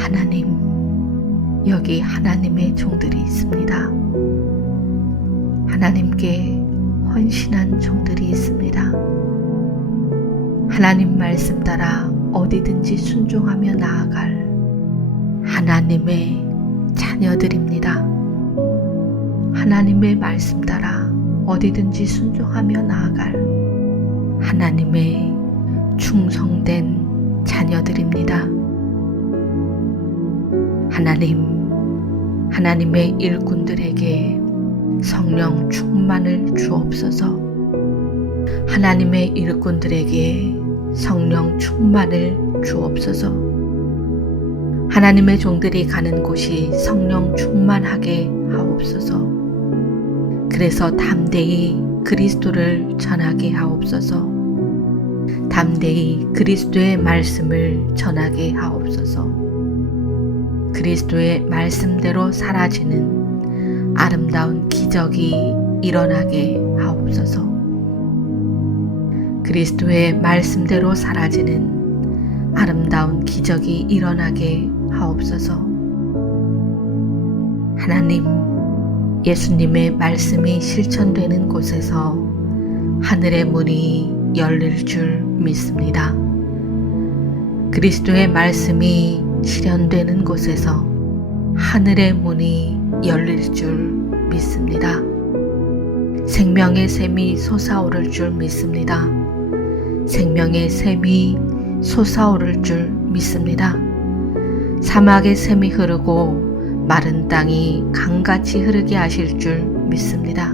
하나님, 여기 하나님의 종들이 있습니다. 하나님께 헌신한 종들이 있습니다. 하나님 말씀 따라 어디든지 순종하며 나아갈 하나님의 자녀들입니다. 하나님의 말씀 따라 어디든지 순종하며 나아갈 하나님의 충성된 자녀들입니다. 하나님의 일꾼들에게 성령 충만을 주옵소서. 하나님의 일꾼들에게 성령 충만을 주옵소서. 하나님의 종들이 가는 곳이 성령 충만하게 하옵소서. 그래서 담대히 그리스도를 전하게 하옵소서. 담대히 그리스도의 말씀을 전하게 하옵소서. 그리스도의 말씀대로 사라지는 아름다운 기적이 일어나게 하옵소서. 그리스도의 말씀대로 사라지는 아름다운 기적이 일어나게 하옵소서. 하나님, 예수님의 말씀이 실천되는 곳에서 하늘의 문이 열릴 줄 믿습니다. 그리스도의 말씀이 실현되는 곳에서 하늘의 문이 열릴 줄 믿습니다. 생명의 샘이 솟아오를 줄 믿습니다. 생명의 샘이 솟아오를 줄 믿습니다. 사막의 샘이 흐르고 마른 땅이 강같이 흐르게 하실 줄 믿습니다.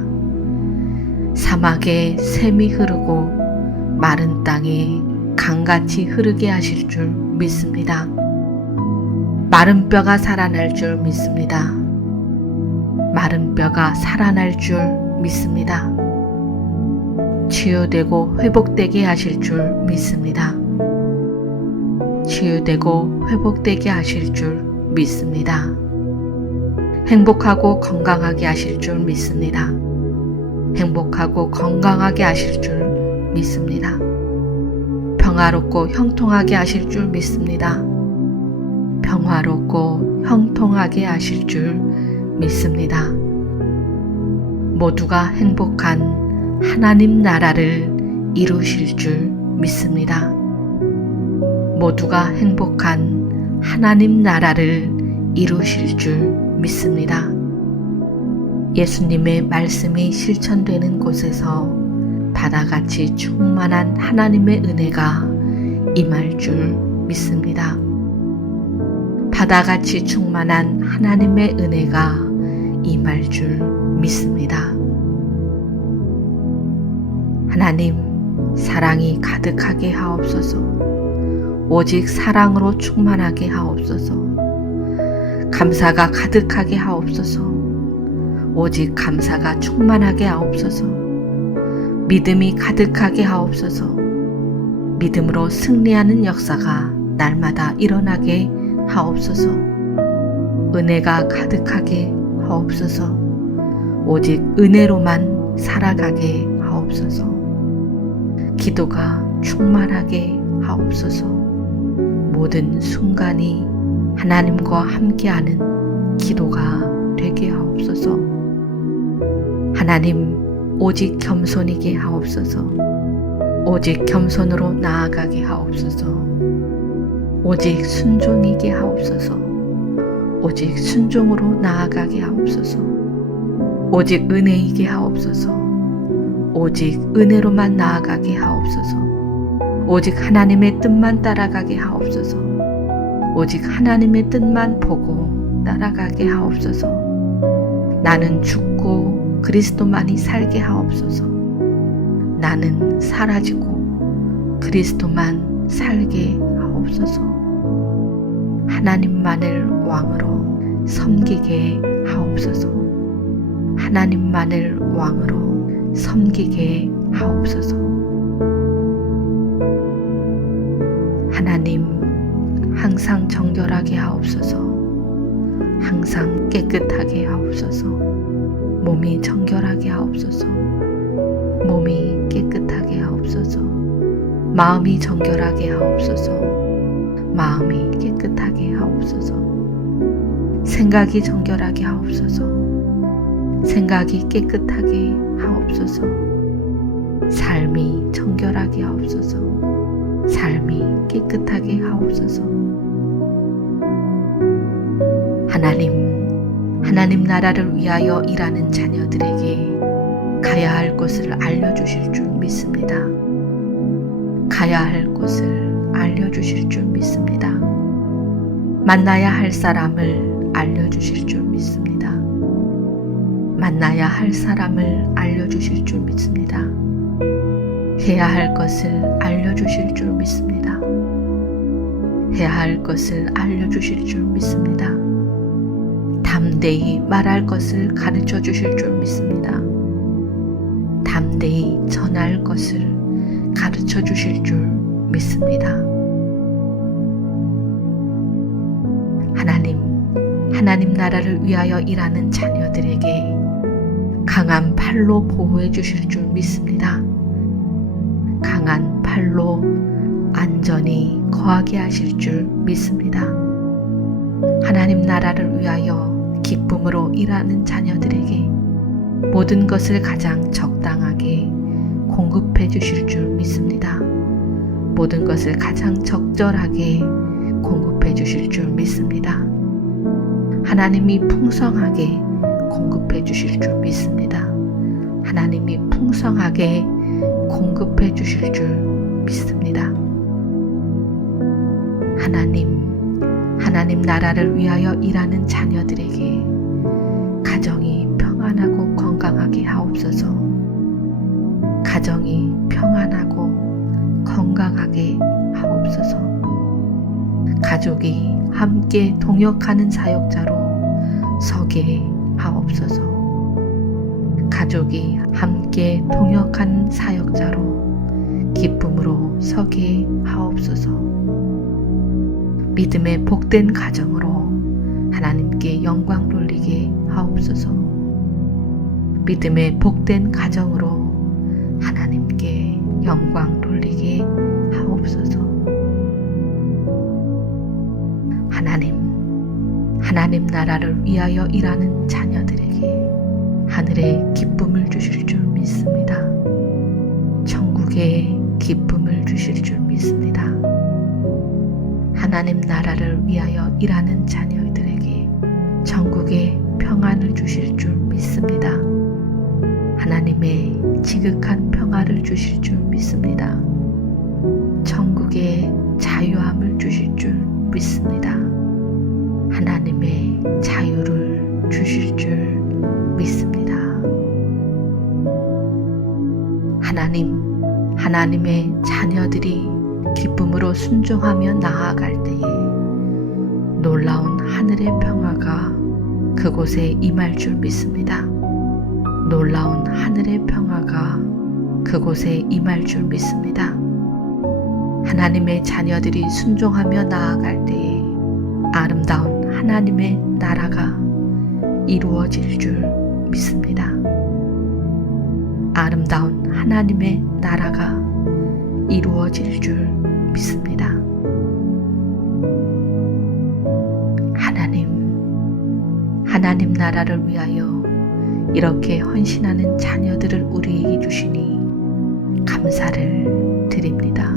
사막의 샘이 흐르고 마른 땅이 강같이 흐르게 하실 줄 믿습니다. 마른 뼈가 살아날 줄 믿습니다. 마른 뼈가 살아날 줄 믿습니다. 치유되고 회복되게 하실 줄 믿습니다. 치유되고 회복되게 하실 줄 믿습니다. 행복하고 건강하게 하실 줄 믿습니다. 행복하고 건강하게 하실 줄 믿습니다. 평화롭고 형통하게 하실 줄 믿습니다. 평화롭고 형통하게 하실 줄 믿습니다. 모두가 행복한 하나님 나라를 이루실 줄 믿습니다. 모두가 행복한 하나님 나라를 이루실 줄 믿습니다. 예수님의 말씀이 실천되는 곳에서 바다같이 충만한 하나님의 은혜가 임할 줄 믿습니다. 바다같이 충만한 하나님의 은혜가 임할 줄 믿습니다. 하나님, 사랑이 가득하게 하옵소서. 오직 사랑으로 충만하게 하옵소서. 감사가 가득하게 하옵소서. 오직 감사가 충만하게 하옵소서. 믿음이 가득하게 하옵소서. 믿음으로 승리하는 역사가 날마다 일어나게 하옵소서. 은혜가 가득하게 하옵소서. 오직 은혜로만 살아가게 하옵소서. 기도가 충만하게 하옵소서. 모든 순간이 하나님과 함께하는 기도가 되게 하옵소서. 하나님, 오직 겸손이게 하옵소서. 오직 겸손으로 나아가게 하옵소서. 오직 순종이게 하옵소서. 오직 순종으로 나아가게 하옵소서. 오직 은혜이게 하옵소서. 오직 은혜로만 나아가게 하옵소서. 오직 하나님의 뜻만 따라가게 하옵소서. 오직 하나님의 뜻만 보고 따라가게 하옵소서. 나는 죽고 그리스도만이 살게 하옵소서. 나는 사라지고 그리스도만 살게 하옵소서. 하나님만을 왕으로 섬기게 하옵소서. 하나님만을 왕으로 섬기게 하옵소서. 하나님, 항상 정결하게 하옵소서. 항상 깨끗하게 하옵소서. 몸이 정결하게 하옵소서. 몸이 깨끗하게 하옵소서. 마음이 정결하게 하옵소서. 마음이 깨끗하게 하옵소서. 생각이 정결하게 하옵소서. 생각이 깨끗하게 하옵소서. 삶이 정결하게 하옵소서. 삶이 깨끗하게 하옵소서. 하나님 나라를 위하여 일하는 자녀들에게 가야 할 곳을 알려주실 줄 믿습니다. 가야 할 곳을 알려주실 줄 믿습니다. 만나야 할 사람을 알려주실 줄 믿습니다. 만나야 할 사람을 알려주실 줄 믿습니다. 해야 할 것을 알려주실 줄 믿습니다. 해야 할 것을 알려주실 줄 믿습니다. 담대히 말할 것을 가르쳐 주실 줄 믿습니다. 담대히 전할 것을 가르쳐 주실 줄 믿습니다. 하나님 나라를 위하여 일하는 자녀들에게 강한 팔로 보호해 주실 줄 믿습니다. 강한 팔로 안전히 거하게 하실 줄 믿습니다. 하나님 나라를 위하여 기쁨으로 일하는 자녀들에게 모든 것을 가장 적당하게 공급해 주실 줄 믿습니다. 모든 것을 가장 적절하게 공급해 주실 줄 믿습니다. 하나님이 풍성하게 공급해 주실 줄 믿습니다. 하나님이 풍성하게 공급해 주실 줄 믿습니다. 하나님 나라를 위하여 일하는 자녀들에게 가정이 평안하고 건강하게 하옵소서. 가정이 평안하고 건강하게 하옵소서. 가족이 함께 동역하는 사역자로 서게 하옵소서. 가족이 함께 동역하는 사역자로 기쁨으로 서게 하옵소서. 믿음의 복된 가정으로 하나님께 영광 돌리게 하옵소서. 믿음의 복된 가정으로 하나님께 영광 돌리게 하옵소서. 하나님 나라를 위하여 일하는 자녀들에게 하늘의 기쁨을 주실 줄 믿습니다. 천국의 기쁨을 주실 줄 믿습니다. 하나님 나라를 위하여 일하는 자녀들에게 천국의 평안을 주실 줄 믿습니다. 하나님의 지극한 평화를 주실 줄 믿습니다. 천국의 자유함을 주실 줄 믿습니다. 하나님의 자유를 주실 줄 믿습니다. 하나님의 자녀들이 기쁨으로 순종하며 나아갈 때에 놀라운 하늘의 평화가 그곳에 임할 줄 믿습니다. 놀라운 하늘의 평화가 그곳에 임할 줄 믿습니다. 하나님의 자녀들이 순종하며 나아갈 때에 아름다운 하나님의 나라가 이루어질 줄 믿습니다. 아름다운 하나님의 나라가 이루어질 줄 믿습니다. 하나님 나라를 위하여 이렇게 헌신하는 자녀들을 우리에게 주시니 감사를 드립니다.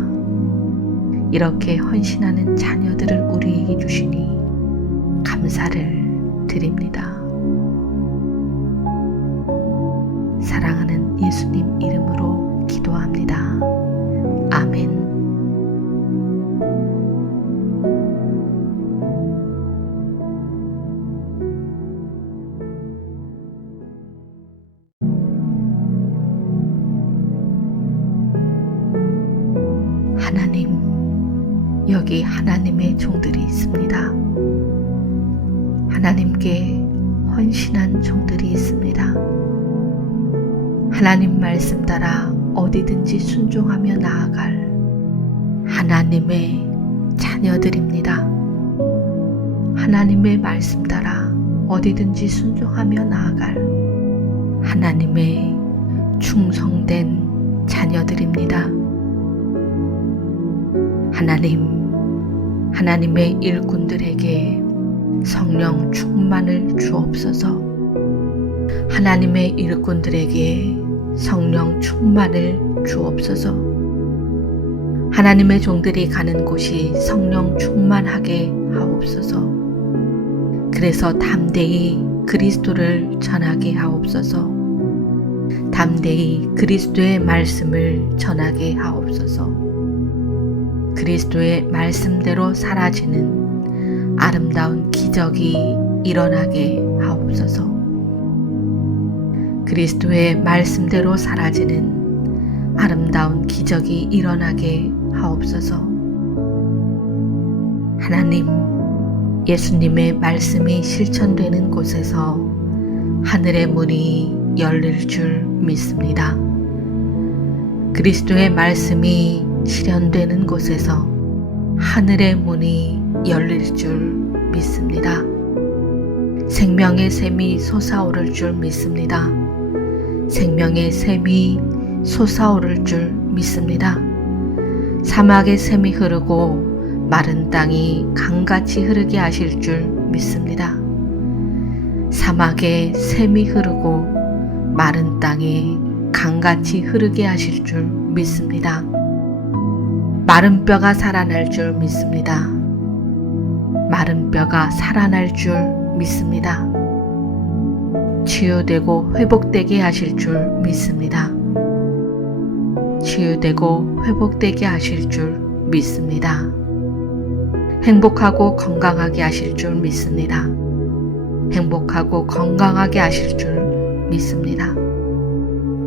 이렇게 헌신하는 자녀들을 우리에게 주시니 감사를 드립니다. 사랑하는 예수님 이름으로 기도합니다. 아멘. 하나님, 여기 하나님의 종들이 있습니다. 하나님께 헌신한 종들이 있습니다. 하나님 말씀 따라 어디든지 순종하며 나아갈 하나님의 자녀들입니다. 하나님의 말씀 따라 어디든지 순종하며 나아갈 하나님의 충성된 자녀들입니다. 하나님, 하나님의 일꾼들에게 성령 충만을 주옵소서. 하나님의 일꾼들에게 성령 충만을 주옵소서. 하나님의 종들이 가는 곳이 성령 충만하게 하옵소서. 그래서 담대히 그리스도를 전하게 하옵소서. 담대히 그리스도의 말씀을 전하게 하옵소서. 그리스도의 말씀대로 사라지는 아름다운 기적이 일어나게 하옵소서. 그리스도의 말씀대로 사라지는 아름다운 기적이 일어나게 하옵소서. 하나님, 예수님의 말씀이 실천되는 곳에서 하늘의 문이 열릴 줄 믿습니다. 그리스도의 말씀이 실현되는 곳에서 하늘의 문이 열릴 줄 믿습니다. 생명의 샘이 솟아오를 줄 믿습니다. 생명의 샘이 솟아오를 줄 믿습니다. 사막의 샘이 흐르고 마른 땅이 강같이 흐르게 하실 줄 믿습니다. 사막의 샘이 흐르고 마른 땅에 강같이 흐르게 하실 줄 믿습니다. 마른 뼈가 살아날 줄 믿습니다. 마른 뼈가 살아날 줄 믿습니다. 치유되고 회복되게 하실 줄 믿습니다. 치유되고 회복되게 하실 줄 믿습니다. 행복하고 건강하게 하실 줄 믿습니다. 행복하고 건강하게 하실 줄 믿습니다.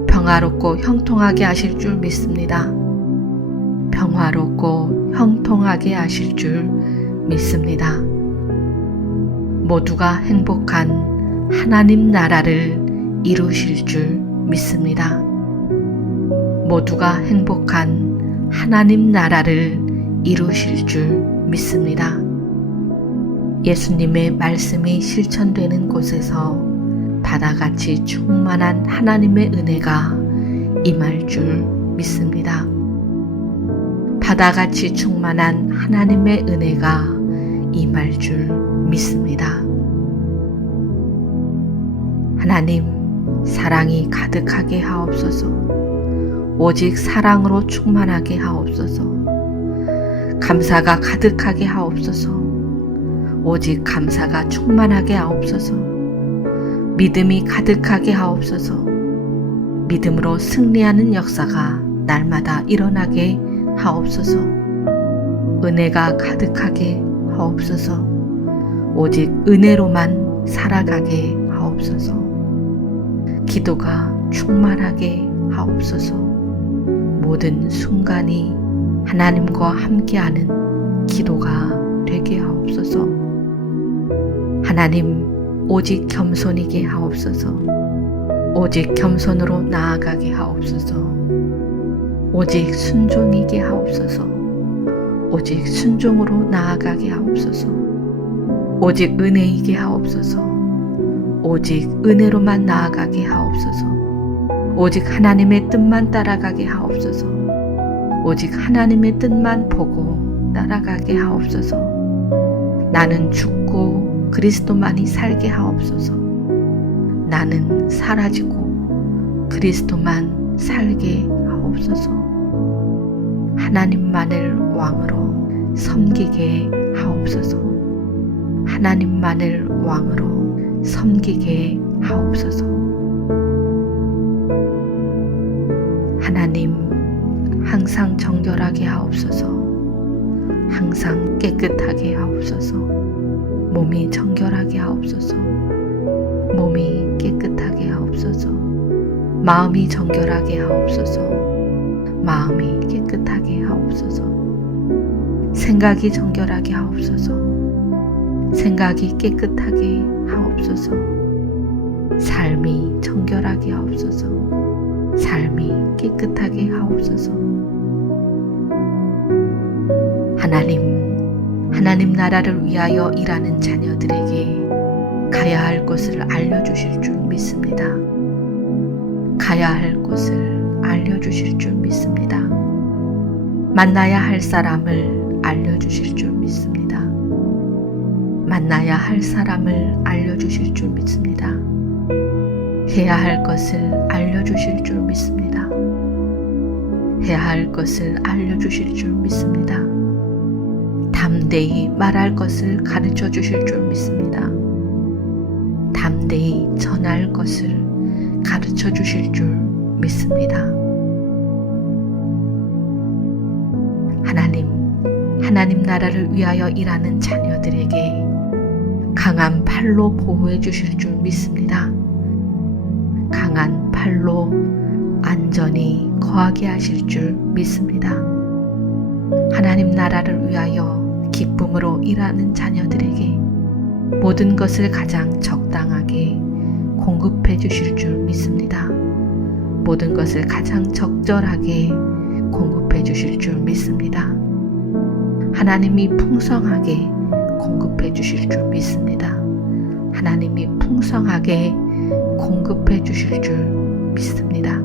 평화롭고 형통하게 하실 줄 믿습니다. 평화롭고 형통하게 하실 줄 믿습니다. 모두가 행복한 하나님 나라를 이루실 줄 믿습니다. 모두가 행복한 하나님 나라를 이루실 줄 믿습니다. 예수님의 말씀이 실천되는 곳에서 바다같이 충만한 하나님의 은혜가 임할 줄 믿습니다. 바다같이 충만한 하나님의 은혜가 임할 줄 믿습니다. 하나님, 사랑이 가득하게 하옵소서. 오직 사랑으로 충만하게 하옵소서. 감사가 가득하게 하옵소서. 오직 감사가 충만하게 하옵소서. 믿음이 가득하게 하옵소서. 믿음으로 승리하는 역사가 날마다 일어나게 하옵소서. 은혜가 가득하게 하옵소서. 오직 은혜로만 살아가게 하옵소서. 기도가 충만하게 하옵소서. 모든 순간이 하나님과 함께하는 기도가 되게 하옵소서. 하나님, 오직 겸손이게 하옵소서. 오직 겸손으로 나아가게 하옵소서. 오직 순종이게 하옵소서. 오직 순종으로 나아가게 하옵소서. 오직 은혜이게 하옵소서. 오직 은혜로만 나아가게 하옵소서. 오직 하나님의 뜻만 따라가게 하옵소서. 오직 하나님의 뜻만 보고 따라가게 하옵소서. 나는 죽고 그리스도만이 살게 하옵소서. 나는 사라지고 그리스도만 살게 하옵소서. 하나님만을 왕으로 섬기게 하옵소서. 하나님만을 왕으로 섬기게 하옵소서. 하나님, 항상 정결하게 하옵소서. 항상 깨끗하게 하옵소서. 몸이 정결하게 하옵소서. 몸이 깨끗하게 하옵소서. 마음이 정결하게 하옵소서. 마음이 깨끗하게 하옵소서. 생각이 정결하게 하옵소서. 생각이 깨끗하게 하옵소서. 삶이 정결하게 하옵소서. 삶이 깨끗하게 하옵소서. 하나님 나라를 위하여 일하는 자녀들에게 가야 할 곳을 알려주실 줄 믿습니다. 가야 할 곳을 알려주실 줄 믿습니다. 만나야 할 사람을 알려주실 줄 믿습니다. 만나야 할 사람을 알려주실 줄 믿습니다. 해야 할 것을 알려주실 줄 믿습니다. 해야 할 것을 알려주실 줄 믿습니다. 담대히 말할 것을 가르쳐 주실 줄 믿습니다. 담대히 전할 것을 가르쳐 주실 줄 믿습니다. 하나님 나라를 위하여 일하는 자녀들에게 강한 팔로 보호해 주실 줄 믿습니다. 강한 팔로 안전히 거하게 하실 줄 믿습니다. 하나님 나라를 위하여 기쁨으로 일하는 자녀들에게 모든 것을 가장 적당하게 공급해 주실 줄 믿습니다. 모든 것을 가장 적절하게 공급해 주실 줄 믿습니다. 하나님이 풍성하게 공급해 주실 줄 믿습니다. 하나님이 풍성하게 공급해 주실 줄 믿습니다.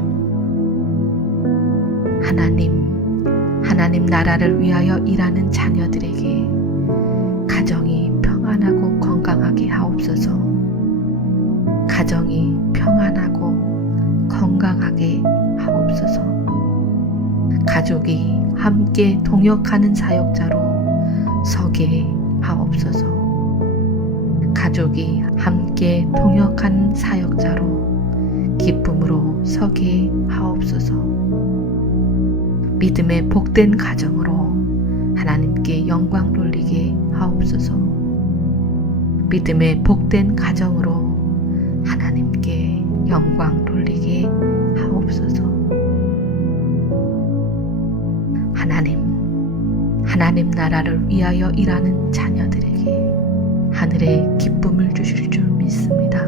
하나님 나라를 위하여 일하는 자녀들에게 가정이 평안하고 건강하게 하옵소서. 가정이 평안하고 건강하게 하옵소서. 가족이 함께 동역하는 사역자로 서게 하옵소서. 가족이 함께 동역하는 사역자로 기쁨으로 서게 하옵소서. 믿음의 복된 가정으로 하나님께 영광 돌리게 하옵소서. 믿음의 복된 가정으로 하나님께 영광 돌리게 하옵소서. 하나님 나라를 위하여 일하는 자녀들에게 하늘의 기쁨을 주실 줄 믿습니다.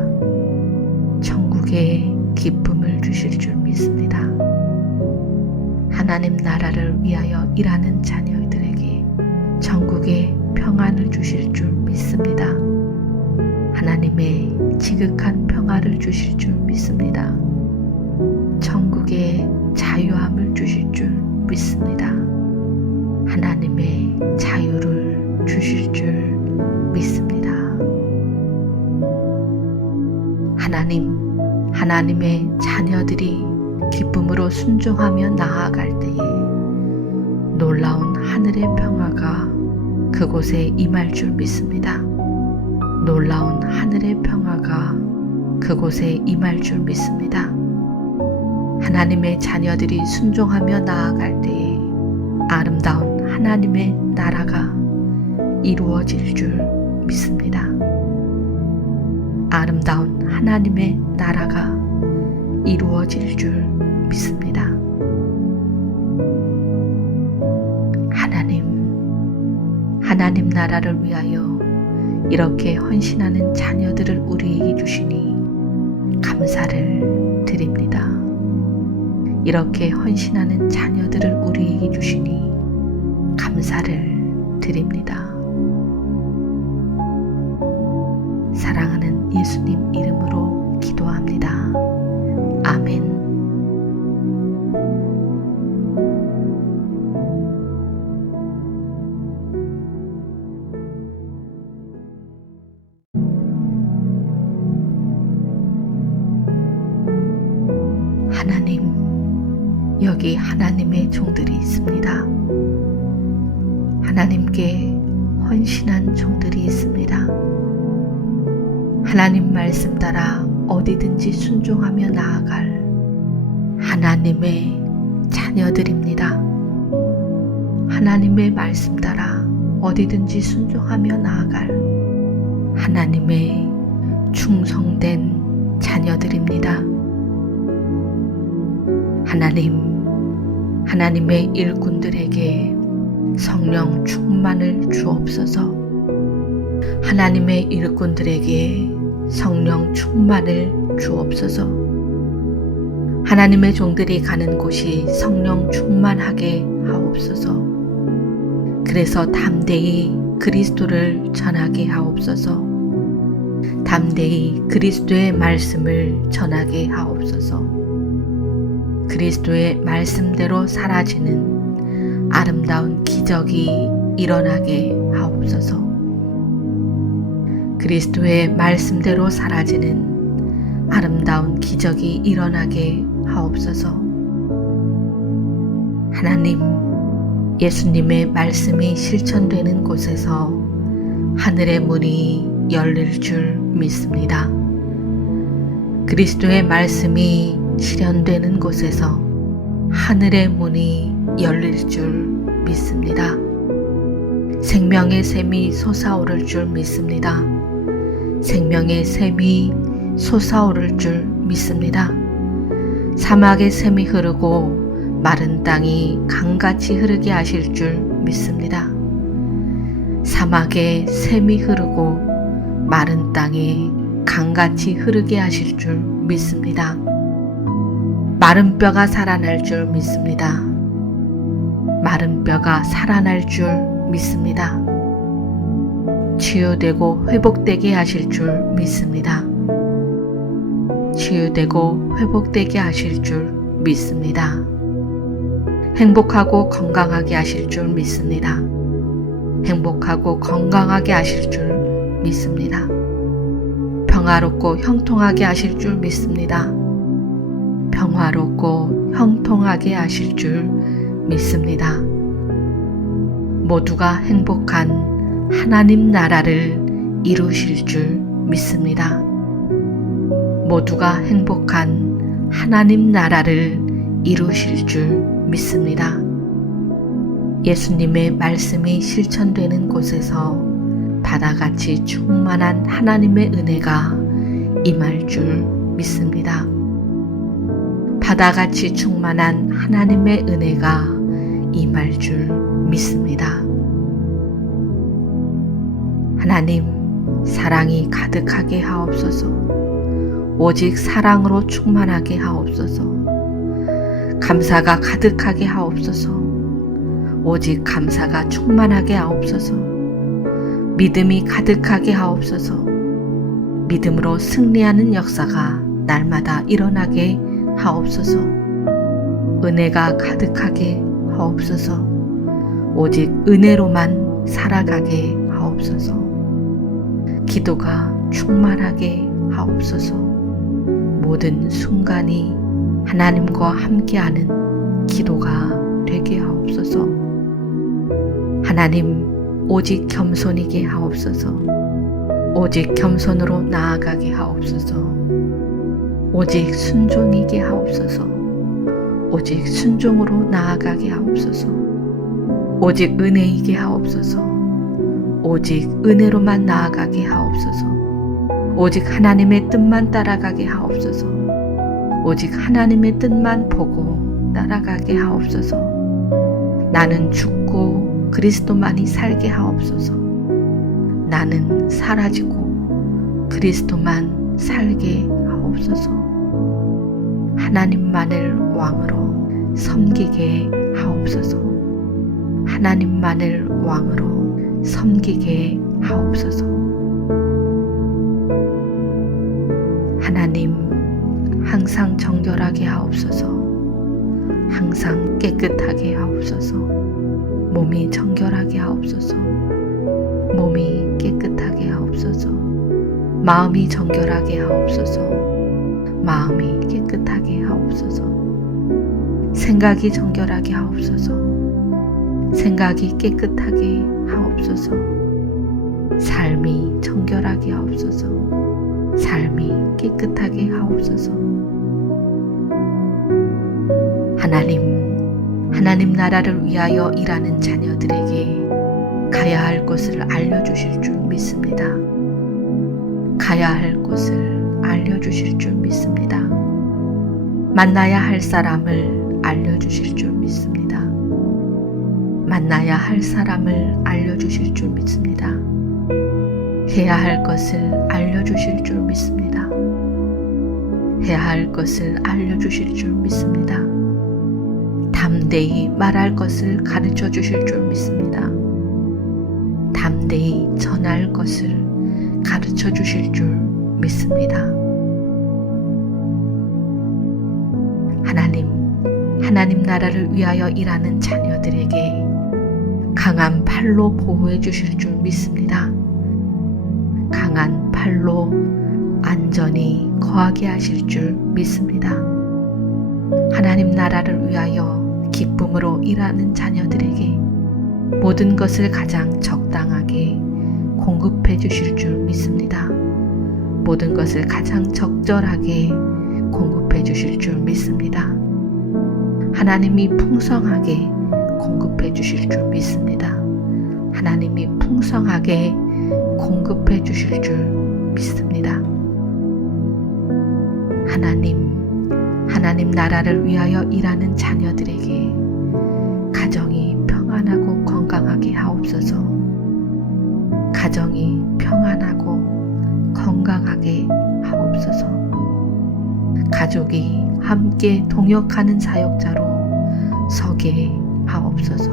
천국의 기쁨을 주실 줄 믿습니다. 하나님 나라를 위하여 일하는 자녀들에게 천국의 평안을 주실 줄 믿습니다. 하나님의 지극한 평화를 주실 줄 믿습니다. 천국의 자유함을 주실 줄 믿습니다. 하나님의 자유를 주실 줄 믿습니다. 하나님의 자녀들이 기쁨으로 순종하며 나아갈 때에 놀라운 하늘의 평화가 그곳에 임할 줄 믿습니다. 놀라운 하늘의 평화가 그곳에 임할 줄 믿습니다. 하나님의 자녀들이 순종하며 나아갈 때에 아름다운 하나님의 나라가 이루어질 줄 믿습니다. 아름다운 하나님의 나라가 이루어질 줄 믿습니다. 하나님 나라를 위하여 이렇게 헌신하는 자녀들을 우리에게 주시니 감사를 드립니다. 이렇게 헌신하는 자녀들을 우리에게 주시니 감사를 드립니다. 사랑하는 예수님 이름으로 기도합니다. 아멘. 하나님, 여기 하나님의 종들이 있습니다. 하나님께 헌신한 종들이 있습니다. 하나님 말씀 따라 어디든지 순종하며 나아갈 하나님의 자녀들입니다. 하나님의 말씀 따라 어디든지 순종하며 나아갈 하나님의 충성된 자녀들입니다. 하나님의 일꾼들에게 성령 충만을 주옵소서. 하나님의 일꾼들에게 성령 충만을 주옵소서. 하나님의 종들이 가는 곳이 성령 충만하게 하옵소서. 그래서 담대히 그리스도를 전하게 하옵소서. 담대히 그리스도의 말씀을 전하게 하옵소서. 그리스도의 말씀대로 사라지는 아름다운 기적 기적이 일어나게 하옵소서. 그리스도의 말씀대로 사라지는 아름다운 기적이 일어나게 하옵소서. 하나님, 예수님의 말씀이 실천되는 곳에서 하늘의 문이 열릴 줄 믿습니다. 그리스도의 말씀이 실현되는 곳에서 하늘의 문이 열릴 줄 믿습니다. 생명의 샘이 솟아오를 줄 믿습니다. 생명의 샘이 솟아오를 줄 믿습니다. 사막의 샘이 흐르고 마른 땅이 강같이 흐르게 하실 줄 믿습니다. 사막에 샘이 흐르고 마른 땅에 강같이 흐르게 하실 줄 믿습니다. 마른 뼈가 살아날 줄 믿습니다. 마른 뼈가 살아날 줄 믿습니다. 치유되고 회복되게 하실 줄 믿습니다. 치유되고 회복되게 하실 줄 믿습니다. 행복하고 건강하게 하실 줄 믿습니다. 행복하고 건강하게 하실 줄 믿습니다. 평화롭고 형통하게 하실 줄 믿습니다. 평화롭고 형통하게 하실 줄 믿습니다. 모두가 행복한 하나님 나라를 이루실 줄 믿습니다. 모두가 행복한 하나님 나라를 이루실 줄 믿습니다. 예수님의 말씀이 실천되는 곳에서 바다같이 충만한 하나님의 은혜가 임할 줄 믿습니다. 바다같이 충만한 하나님의 은혜가 임할 줄 믿습니다. 하나님, 사랑이 가득하게 하옵소서. 오직 사랑으로 충만하게 하옵소서. 감사가 가득하게 하옵소서. 오직 감사가 충만하게 하옵소서. 믿음이 가득하게 하옵소서. 믿음으로 승리하는 역사가 날마다 일어나게 하옵소서. 은혜가 가득하게 하옵소서. 오직 은혜로만 살아가게 하옵소서. 기도가 충만하게 하옵소서. 모든 순간이 하나님과 함께하는 기도가 되게 하옵소서. 하나님, 오직 겸손이게 하옵소서. 오직 겸손으로 나아가게 하옵소서. 오직 순종이게 하옵소서. 오직 순종으로 나아가게 하옵소서. 오직 은혜이게 하옵소서. 오직 은혜로만 나아가게 하옵소서. 오직 하나님의 뜻만 따라가게 하옵소서. 오직 하나님의 뜻만 보고 따라가게 하옵소서. 나는 죽고 그리스도만이 살게 하옵소서. 나는 사라지고 그리스도만 살게 하옵소서. 하나님만을 왕으로 섬기게 하옵소서. 하나님만을 왕으로 섬기게 하옵소서. 하나님, 항상 정결하게 하옵소서. 항상 깨끗하게 하옵소서. 몸이 정결하게 하옵소서. 몸이 깨끗하게 하옵소서. 마음이 정결하게 하옵소서. 마음이 깨끗하게 하옵소서. 생각이 정결하게 하옵소서. 생각이 깨끗하게 하옵소서. 삶이 정결하게 하옵소서. 삶이 깨끗하게 하옵소서. 하나님 나라를 위하여 일하는 자녀들에게 가야 할 곳을 알려주실 줄 믿습니다. 가야 할 곳을 알려주실 줄 믿습니다. 만나야 할 사람을 알려주실 줄 믿습니다. 만나야 할 사람을 알려주실 줄 믿습니다. 해야 할 것을 알려주실 줄 믿습니다. 해야 할 것을 알려주실 줄 믿습니다. 담대히 말할 것을 가르쳐 주실 줄 믿습니다. 담대히 전할 것을 가르쳐 주실 줄 믿습니다. 하나님 나라를 위하여 일하는 자녀들에게 강한 팔로 보호해 주실 줄 믿습니다. 강한 팔로 안전히 거하게 하실 줄 믿습니다. 하나님 나라를 위하여 기쁨으로 일하는 자녀들에게 모든 것을 가장 적당하게 공급해 주실 줄 믿습니다. 모든 것을 가장 적절하게 공급해 주실 줄 믿습니다. 하나님이 풍성하게 공급해 주실 줄 믿습니다. 하나님이 풍성하게 공급해 주실 줄 믿습니다. 하나님 나라를 위하여 일하는 자녀들에게 가정이 평안하고 건강하게 하옵소서. 가정이 평안하고 건강하게 하옵소서. 가족이 함께 동역하는 사역자로 서게 하옵소서.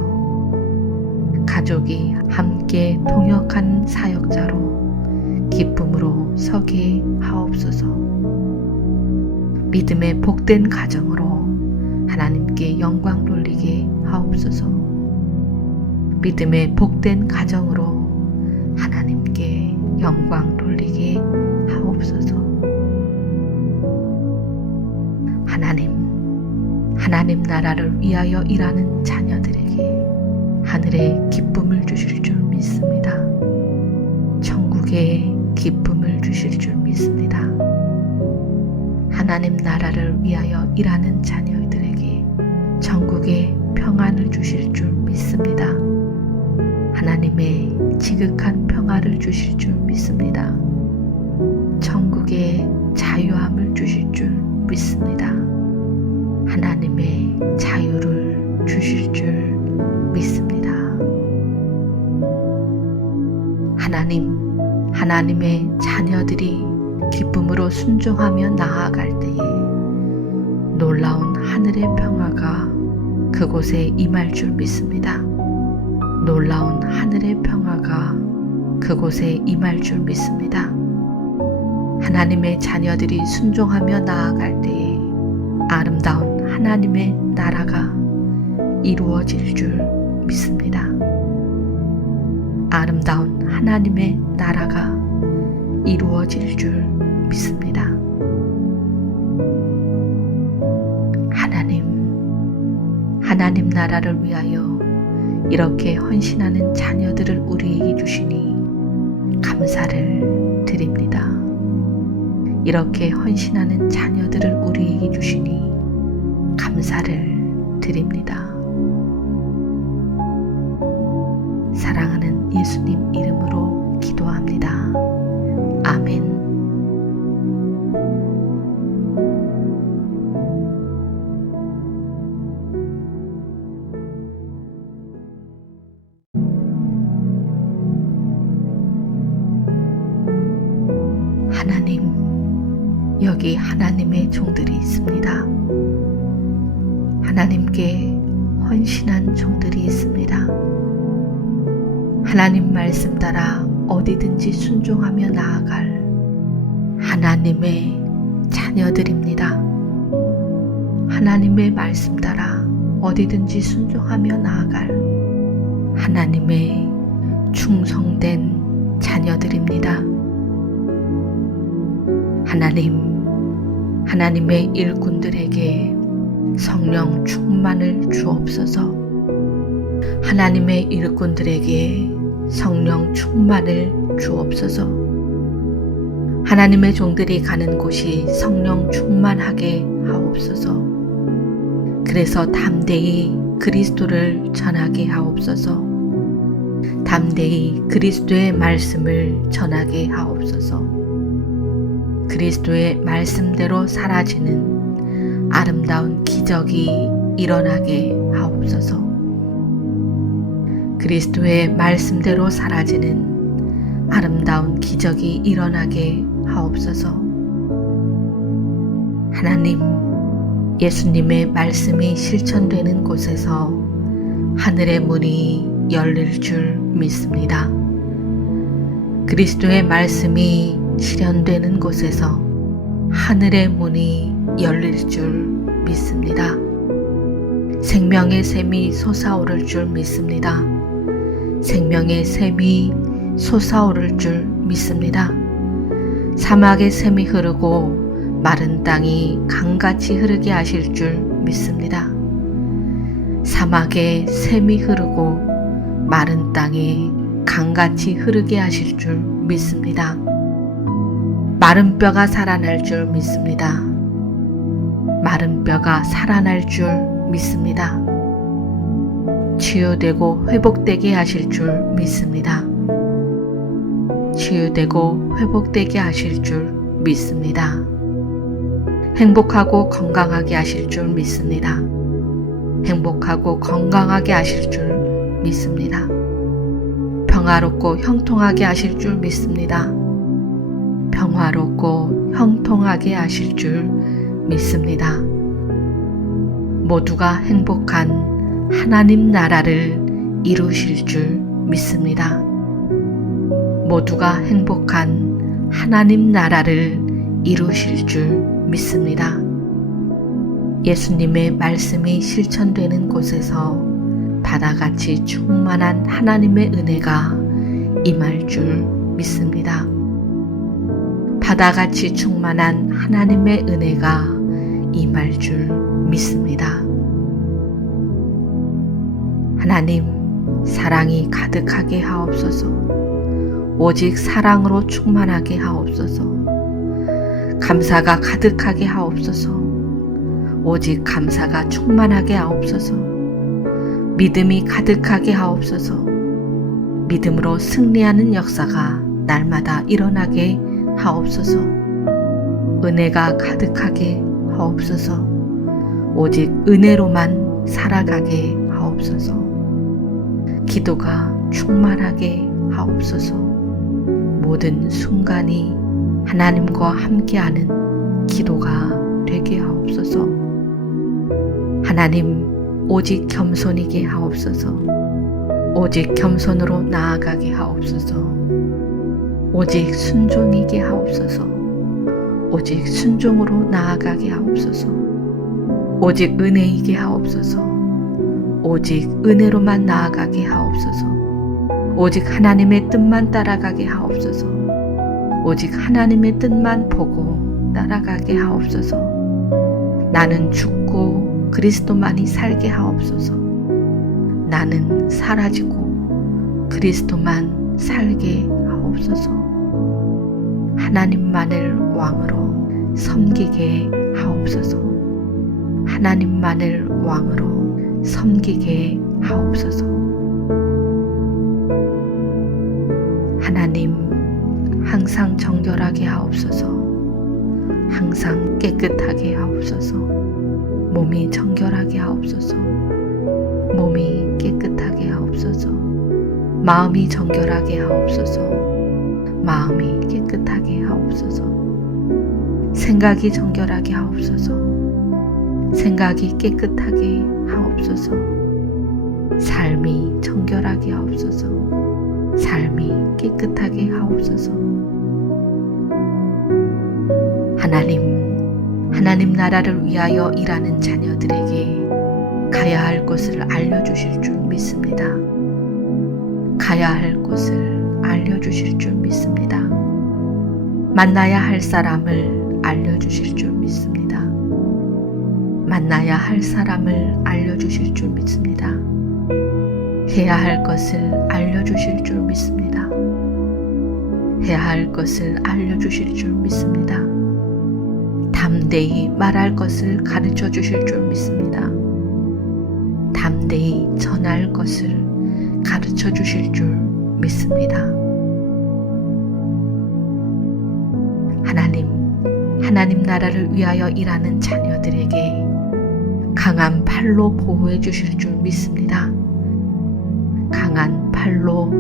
가족이 함께 동역하는 사역자로 기쁨으로 서게 하옵소서. 믿음의 복된 가정으로 하나님께 영광 돌리게 하옵소서. 믿음의 복된 가정으로 하나님께 영광 돌리게 하옵소서. 하나님 나라를 위하여 일하는 자녀들에게 하늘의 기쁨을 주실 줄 믿습니다. 천국의 기쁨을 주실 줄 믿습니다. 하나님 나라를 위하여 일하는 자녀들에게 천국의 평안을 주실 줄 믿습니다. 하나님의 지극한 평화를 주실 줄 믿습니다. 천국의 자유함을 주실 줄 믿습니다. 하나님의 자유를 주실 줄 믿습니다. 하나님의 자녀들이 기쁨으로 순종하며 나아갈 때에 놀라운 하늘의 평화가 그곳에 임할 줄 믿습니다. 놀라운 하늘의 평화가 그곳에 임할 줄 믿습니다. 하나님의 자녀들이 순종하며 나아갈 때에 아름다운 하나님의 나라가 이루어질 줄 믿습니다. 아름다운 하나님의 나라가 이루어질 줄 믿습니다. 하나님 나라를 위하여 이렇게 헌신하는 자녀들을 우리에게 주시니 감사를 드립니다. 이렇게 헌신하는 자녀들을 우리에게 주시니 감사를 드립니다. 사랑하는 예수님 이름으로 기도합니다. 아멘. 하나님, 여기 하나님의 종들이 있습니다. 하나님께 헌신한 종들이 있습니다. 하나님 말씀 따라 어디든지 순종하며 나아갈 하나님의 자녀들입니다. 하나님의 말씀 따라 어디든지 순종하며 나아갈 하나님의 충성된 자녀들입니다. 하나님의 일꾼들에게 성령 충만을 주옵소서. 하나님의 일꾼들에게 성령 충만을 주옵소서. 하나님의 종들이 가는 곳이 성령 충만하게 하옵소서. 그래서 담대히 그리스도를 전하게 하옵소서. 담대히 그리스도의 말씀을 전하게 하옵소서. 그리스도의 말씀대로 사라지는 아름다운 기적이 일어나게 하옵소서. 그리스도의 말씀대로 사라지는 아름다운 기적이 일어나게 하옵소서. 하나님, 예수님의 말씀이 실천되는 곳에서 하늘의 문이 열릴 줄 믿습니다. 그리스도의 말씀이 실현되는 곳에서 하늘의 문이 열릴 줄 믿습니다. 생명의 샘이 솟아오를 줄 믿습니다. 생명의 샘이 솟아오를 줄 믿습니다. 사막의 샘이 흐르고 마른 땅이 강같이 흐르게 하실 줄 믿습니다. 사막의 샘이 흐르고 마른 땅이 강같이 흐르게 하실 줄 믿습니다. 마른 뼈가 살아날 줄 믿습니다. 마른 뼈가 살아날 줄 믿습니다. 치유되고 회복되게 하실 줄 믿습니다. 치유되고 회복되게 하실 줄 믿습니다. 행복하고 건강하게 하실 줄 믿습니다. 행복하고 건강하게 하실 줄 믿습니다. 평화롭고 형통하게 하실 줄 믿습니다. 평화롭고 형통하게 하실 줄 믿습니다. 모두가 행복한 하나님 나라를 이루실 줄 믿습니다. 모두가 행복한 하나님 나라를 이루실 줄 믿습니다. 예수님의 말씀이 실천되는 곳에서 바다같이 충만한 하나님의 은혜가 임할 줄 믿습니다. 바다같이 충만한 하나님의 은혜가 임할 줄 믿습니다. 하나님, 사랑이 가득하게 하옵소서. 오직 사랑으로 충만하게 하옵소서. 감사가 가득하게 하옵소서. 오직 감사가 충만하게 하옵소서. 믿음이 가득하게 하옵소서. 믿음으로 승리하는 역사가 날마다 일어나게 하옵소서. 은혜가 가득하게 하옵소서. 오직 은혜로만 살아가게 하옵소서. 기도가 충만하게 하옵소서. 모든 순간이 하나님과 함께하는 기도가 되게 하옵소서. 하나님, 오직 겸손이게 하옵소서. 오직 겸손으로 나아가게 하옵소서. 오직 순종이게 하옵소서. 오직 순종으로 나아가게 하옵소서. 오직 은혜이게 하옵소서. 오직 은혜로만 나아가게 하옵소서. 오직 하나님의 뜻만 따라가게 하옵소서. 오직 하나님의 뜻만 보고 따라가게 하옵소서. 나는 죽고 그리스도만이 살게 하옵소서. 나는 사라지고 그리스도만 살게 하옵소서. 하나님만을 왕으로 섬기게 하옵소서. 하나님만을 왕으로 섬기게 하옵소서. 하나님, 항상 정결하게 하옵소서. 항상 깨끗하게 하옵소서. 몸이 정결하게 하옵소서. 몸이 깨끗하게 하옵소서. 마음이 정결하게 하옵소서. 마음이 깨끗하게 하옵소서. 생각이 정결하게 하옵소서. 생각이 깨끗하게 하옵소서. 삶이 정결하게 하옵소서. 삶이 깨끗하게 하옵소서. 하나님 나라를 위하여 일하는 자녀들에게 가야 할 곳을 알려주실 줄 믿습니다. 가야 할 곳을 알려주실 줄 믿습니다. 만나야 할 사람을 알려주실 줄 믿습니다. 만나야 할 사람을 알려주실 줄 믿습니다. 해야 할 것을 알려주실 줄 믿습니다. 해야 할 것을 알려주실 줄 믿습니다. 담대히 말할 것을 가르쳐 주실 줄 믿습니다. 담대히 전할 것을 가르쳐 주실 줄 믿습니다. 하나님 나라를 위하여 일하는 자녀들에게 강한 팔로 보호해 주실 줄 믿습니다. 강한 팔로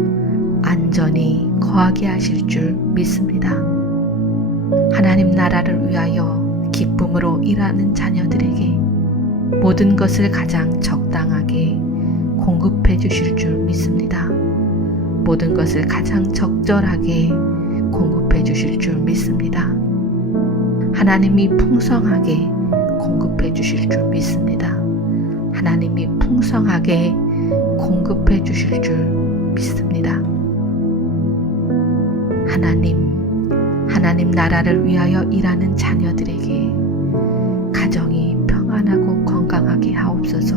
안전히 거하게 하실 줄 믿습니다. 하나님 나라를 위하여 기쁨으로 일하는 자녀들에게 모든 것을 가장 적당하게 공급해 주실 줄 믿습니다. 모든 것을 가장 적절하게 공급해 주실 줄 믿습니다. 하나님이 풍성하게 공급해 주실 줄 믿습니다. 하나님이 풍성하게 공급해 주실 줄 믿습니다. 하나님 나라를 위하여 일하는 자녀들에게 가정이 평안하고 건강하게 하옵소서.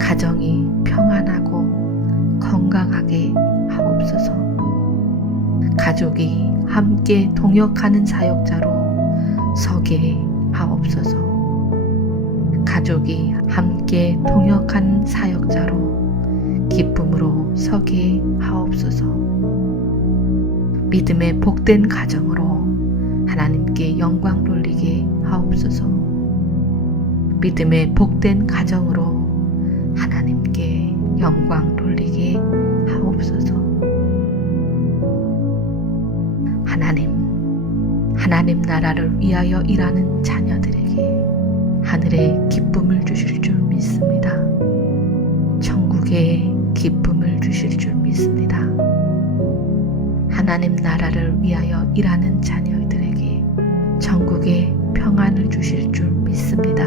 가정이 평안하고 건강하게 하옵소서. 가족이 함께 동역하는 사역자로 서게 하옵소서. 가족이 함께 동역하는 사역자로 기쁨으로 서게 하옵소서. 믿음의 복된 가정으로 하나님께 영광 돌리게 하옵소서. 믿음의 복된 가정으로 하나님께 영광 돌리게 하옵소서. 하나님 나라를 위하여 일하는 자녀들에게 하늘의 기쁨을 주실 줄 믿습니다. 천국의 기쁨을 주실 줄 믿습니다. 하나님 나라를 위하여 일하는 자녀들에게 천국의 평안을 주실 줄 믿습니다.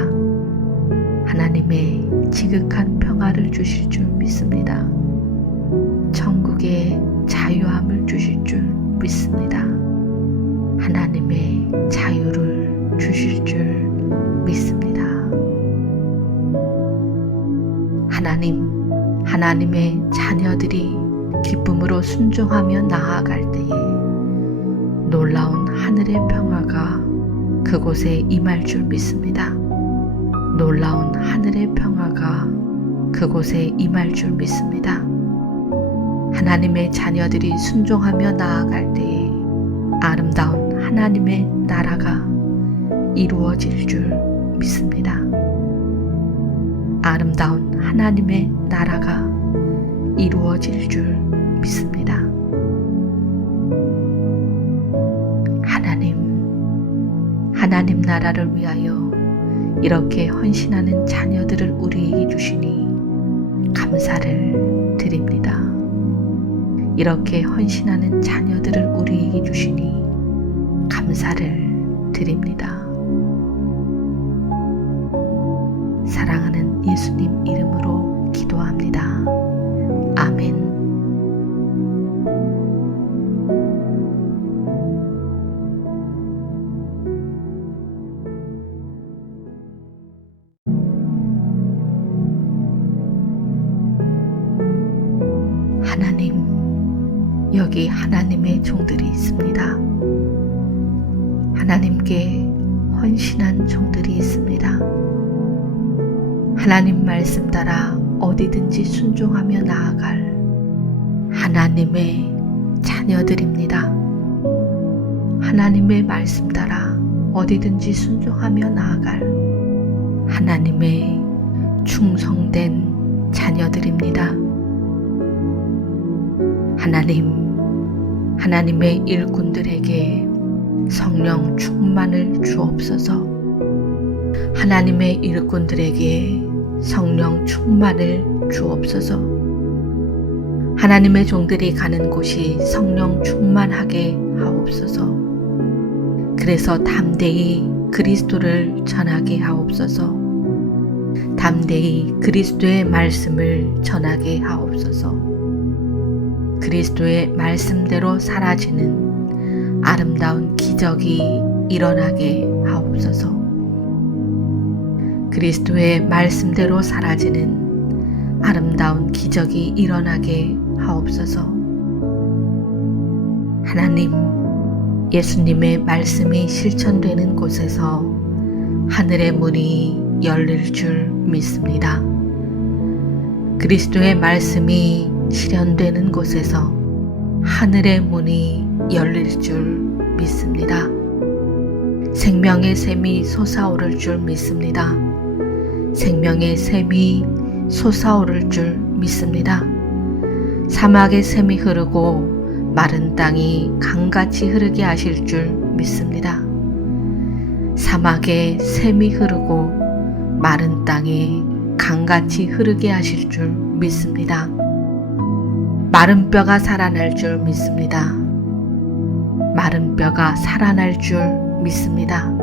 하나님의 지극한 평화를 주실 줄 믿습니다. 천국의 자유함을 주실 줄 믿습니다. 하나님의 자유를 주실 줄 믿습니다. 하나님의 자녀들이 기쁨으로 순종하며 나아갈 때에 놀라운 하늘의 평화가 그곳에 임할 줄 믿습니다. 놀라운 하늘의 평화가 그곳에 임할 줄 믿습니다. 하나님의 자녀들이 순종하며 나아갈 때에 아름다운 하나님의 나라가 이루어질 줄 믿습니다. 아름다운 하나님의 나라가 이루어질 줄 믿습니다. 하나님 나라를 위하여 이렇게 헌신하는 자녀들을 우리에게 주시니 감사를 드립니다. 이렇게 헌신하는 자녀들을 우리에게 주시니 감사를 드립니다. 사랑하는 예수님 이름으로 기도합니다. 아멘. 하나님, 여기 하나님의 종들이 있습니다. 하나님께 헌신한 종들이 있습니다. 하나님 말씀 따라 어디든지 순종하며 나아갈 하나님의 자녀들입니다. 하나님의 말씀 따라 어디든지 순종하며 나아갈 하나님의 충성된 자녀들입니다. 하나님의 일꾼들에게 성령 충만을 주옵소서. 하나님의 일꾼들에게 성령 충만을 주옵소서. 하나님의 종들이 가는 곳이 성령 충만하게 하옵소서. 그래서 담대히 그리스도를 전하게 하옵소서. 담대히 그리스도의 말씀을 전하게 하옵소서. 그리스도의 말씀대로 사라지는 아름다운 기적이 일어나게 하옵소서. 그리스도의 말씀대로 사라지는 아름다운 기적이 일어나게 하옵소서. 하나님, 예수님의 말씀이 실천되는 곳에서 하늘의 문이 열릴 줄 믿습니다. 그리스도의 말씀이 실현되는 곳에서 하늘의 문이 열릴 줄 믿습니다. 생명의 샘이 솟아오를 줄 믿습니다. 생명의 샘이 솟아오를 줄 믿습니다. 사막의 샘이 흐르고 마른 땅이 강같이 흐르게 하실 줄 믿습니다. 사막의 샘이 흐르고 마른 땅이 강같이 흐르게 하실 줄 믿습니다. 마른 뼈가 살아날 줄 믿습니다. 마른 뼈가 살아날 줄 믿습니다.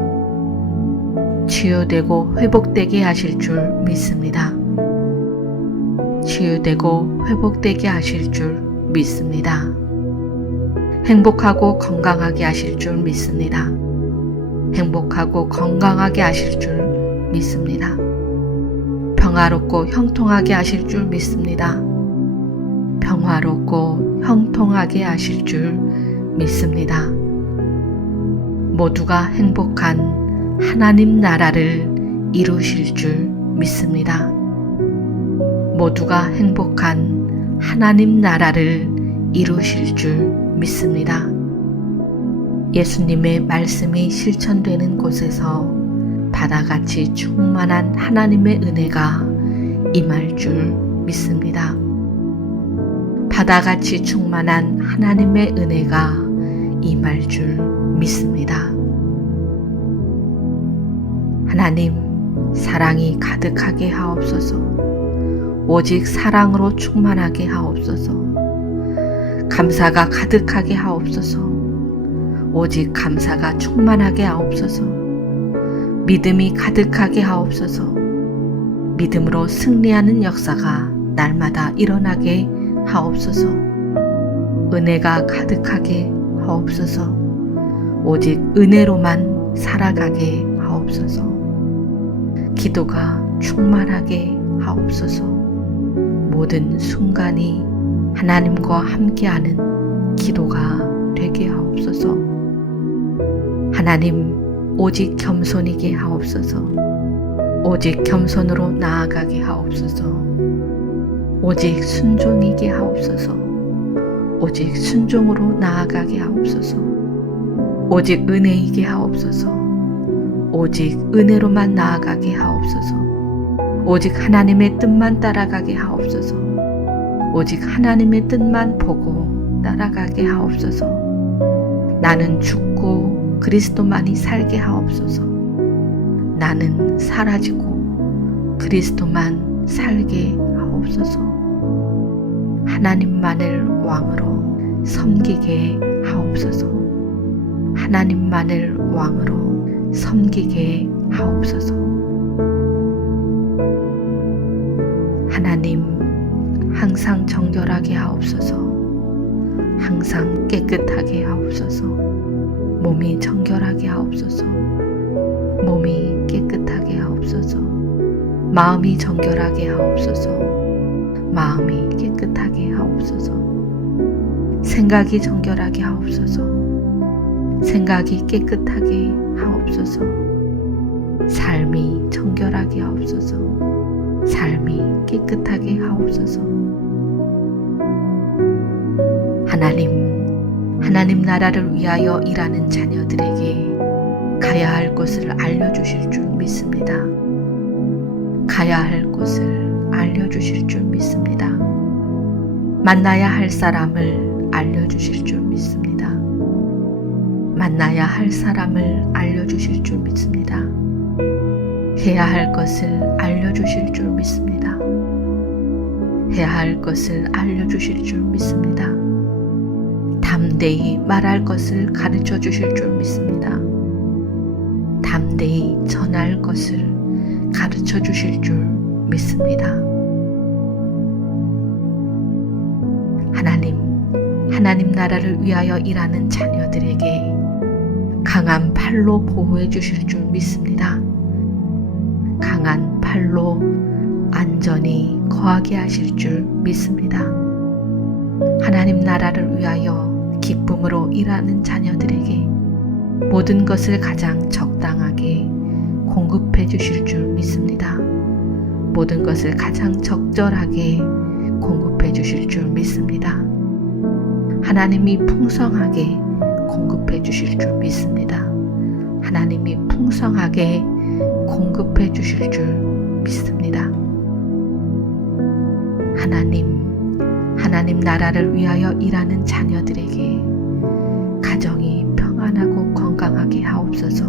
치유되고 회복되게 하실 줄 믿습니다. 치유되고 회복되게 하실 줄 믿습니다. 행복하고 건강하게 하실 줄 믿습니다. 행복하고 건강하게 하실 줄 믿습니다. 평화롭고 형통하게 하실 줄 믿습니다. 평화롭고 형통하게 하실 줄 믿습니다. 모두가 행복한 하나님 나라를 이루실 줄 믿습니다. 모두가 행복한 하나님 나라를 이루실 줄 믿습니다. 예수님의 말씀이 실천되는 곳에서 바다같이 충만한 하나님의 은혜가 임할 줄 믿습니다. 바다같이 충만한 하나님의 은혜가 임할 줄 믿습니다. 하나님, 사랑이 가득하게 하옵소서. 오직 사랑으로 충만하게 하옵소서. 감사가 가득하게 하옵소서. 오직 감사가 충만하게 하옵소서. 믿음이 가득하게 하옵소서. 믿음으로 승리하는 역사가 날마다 일어나게 하옵소서. 은혜가 가득하게 하옵소서. 오직 은혜로만 살아가게 하옵소서. 기도가 충만하게 하옵소서. 모든 순간이 하나님과 함께하는 기도가 되게 하옵소서. 하나님, 오직 겸손이게 하옵소서. 오직 겸손으로 나아가게 하옵소서. 오직 순종이게 하옵소서. 오직 순종으로 나아가게 하옵소서. 오직 은혜이게 하옵소서. 오직 은혜로만 나아가게 하옵소서. 오직 하나님의 뜻만 따라가게 하옵소서. 오직 하나님의 뜻만 보고 따라가게 하옵소서. 나는 죽고 그리스도만이 살게 하옵소서. 나는 사라지고 그리스도만 살게 하옵소서. 하나님만을 왕으로 섬기게 하옵소서. 하나님만을 왕으로 섬기게 하옵소서. 하나님, 항상 정결하게 하옵소서. 항상 깨끗하게 하옵소서. 몸이 정결하게 하옵소서. 몸이 깨끗하게 하옵소서. 마음이 정결하게 하옵소서. 마음이 깨끗하게 하옵소서. 생각이 정결하게 하옵소서. 생각이 깨끗하게 하옵소서. 삶이 정결하게 하옵소서. 삶이 깨끗하게 하옵소서. 하나님 나라를 위하여 일하는 자녀들에게 가야 할 곳을 알려주실 줄 믿습니다. 가야 할 곳을 알려주실 줄 믿습니다. 만나야 할 사람을 알려주실 줄 믿습니다. 만나야 할 사람을 알려주실 줄 믿습니다. 해야 할 것을 알려주실 줄 믿습니다. 해야 할 것을 알려주실 줄 믿습니다. 담대히 말할 것을 가르쳐 주실 줄 믿습니다. 담대히 전할 것을 가르쳐 주실 줄 믿습니다. 하나님 나라를 위하여 일하는 자녀들에게 강한 팔로 보호해 주실 줄 믿습니다. 강한 팔로 안전히 거하게 하실 줄 믿습니다. 하나님 나라를 위하여 기쁨으로 일하는 자녀들에게 모든 것을 가장 적당하게 공급해 주실 줄 믿습니다. 모든 것을 가장 적절하게 공급해 주실 줄 믿습니다. 하나님이 풍성하게 공급해 주실 줄 믿습니다. 하나님이 풍성하게 공급해 주실 줄 믿습니다. 하나님 나라를 위하여 일하는 자녀들에게 가정이 평안하고 건강하게 하옵소서.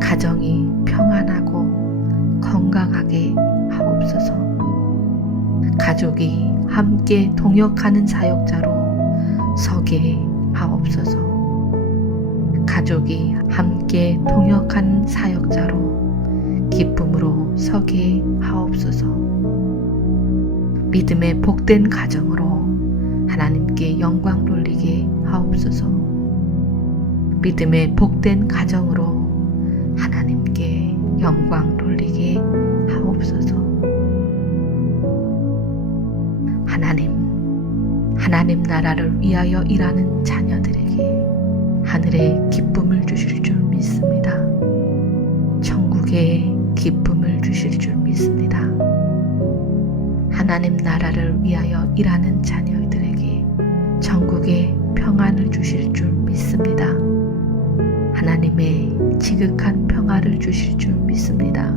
가정이 평안하고 건강하게 하옵소서. 가족이 함께 동역하는 사역자로 서게 하옵소서. 가족이 함께 동역하는 사역자로 기쁨으로 서게 하옵소서. 믿음의 복된 가정으로 하나님께 영광 돌리게 하옵소서. 믿음의 복된 가정으로 하나님께 영광 돌리게 하옵소서. 하나님 나라를 위하여 일하는 자녀들에게 하늘의 기쁨을 주실 줄 믿습니다. 천국의 기쁨을 주실 줄 믿습니다. 하나님 나라를 위하여 일하는 자녀들에게 천국의 평안을 주실 줄 믿습니다. 하나님의 지극한 평화를 주실 줄 믿습니다.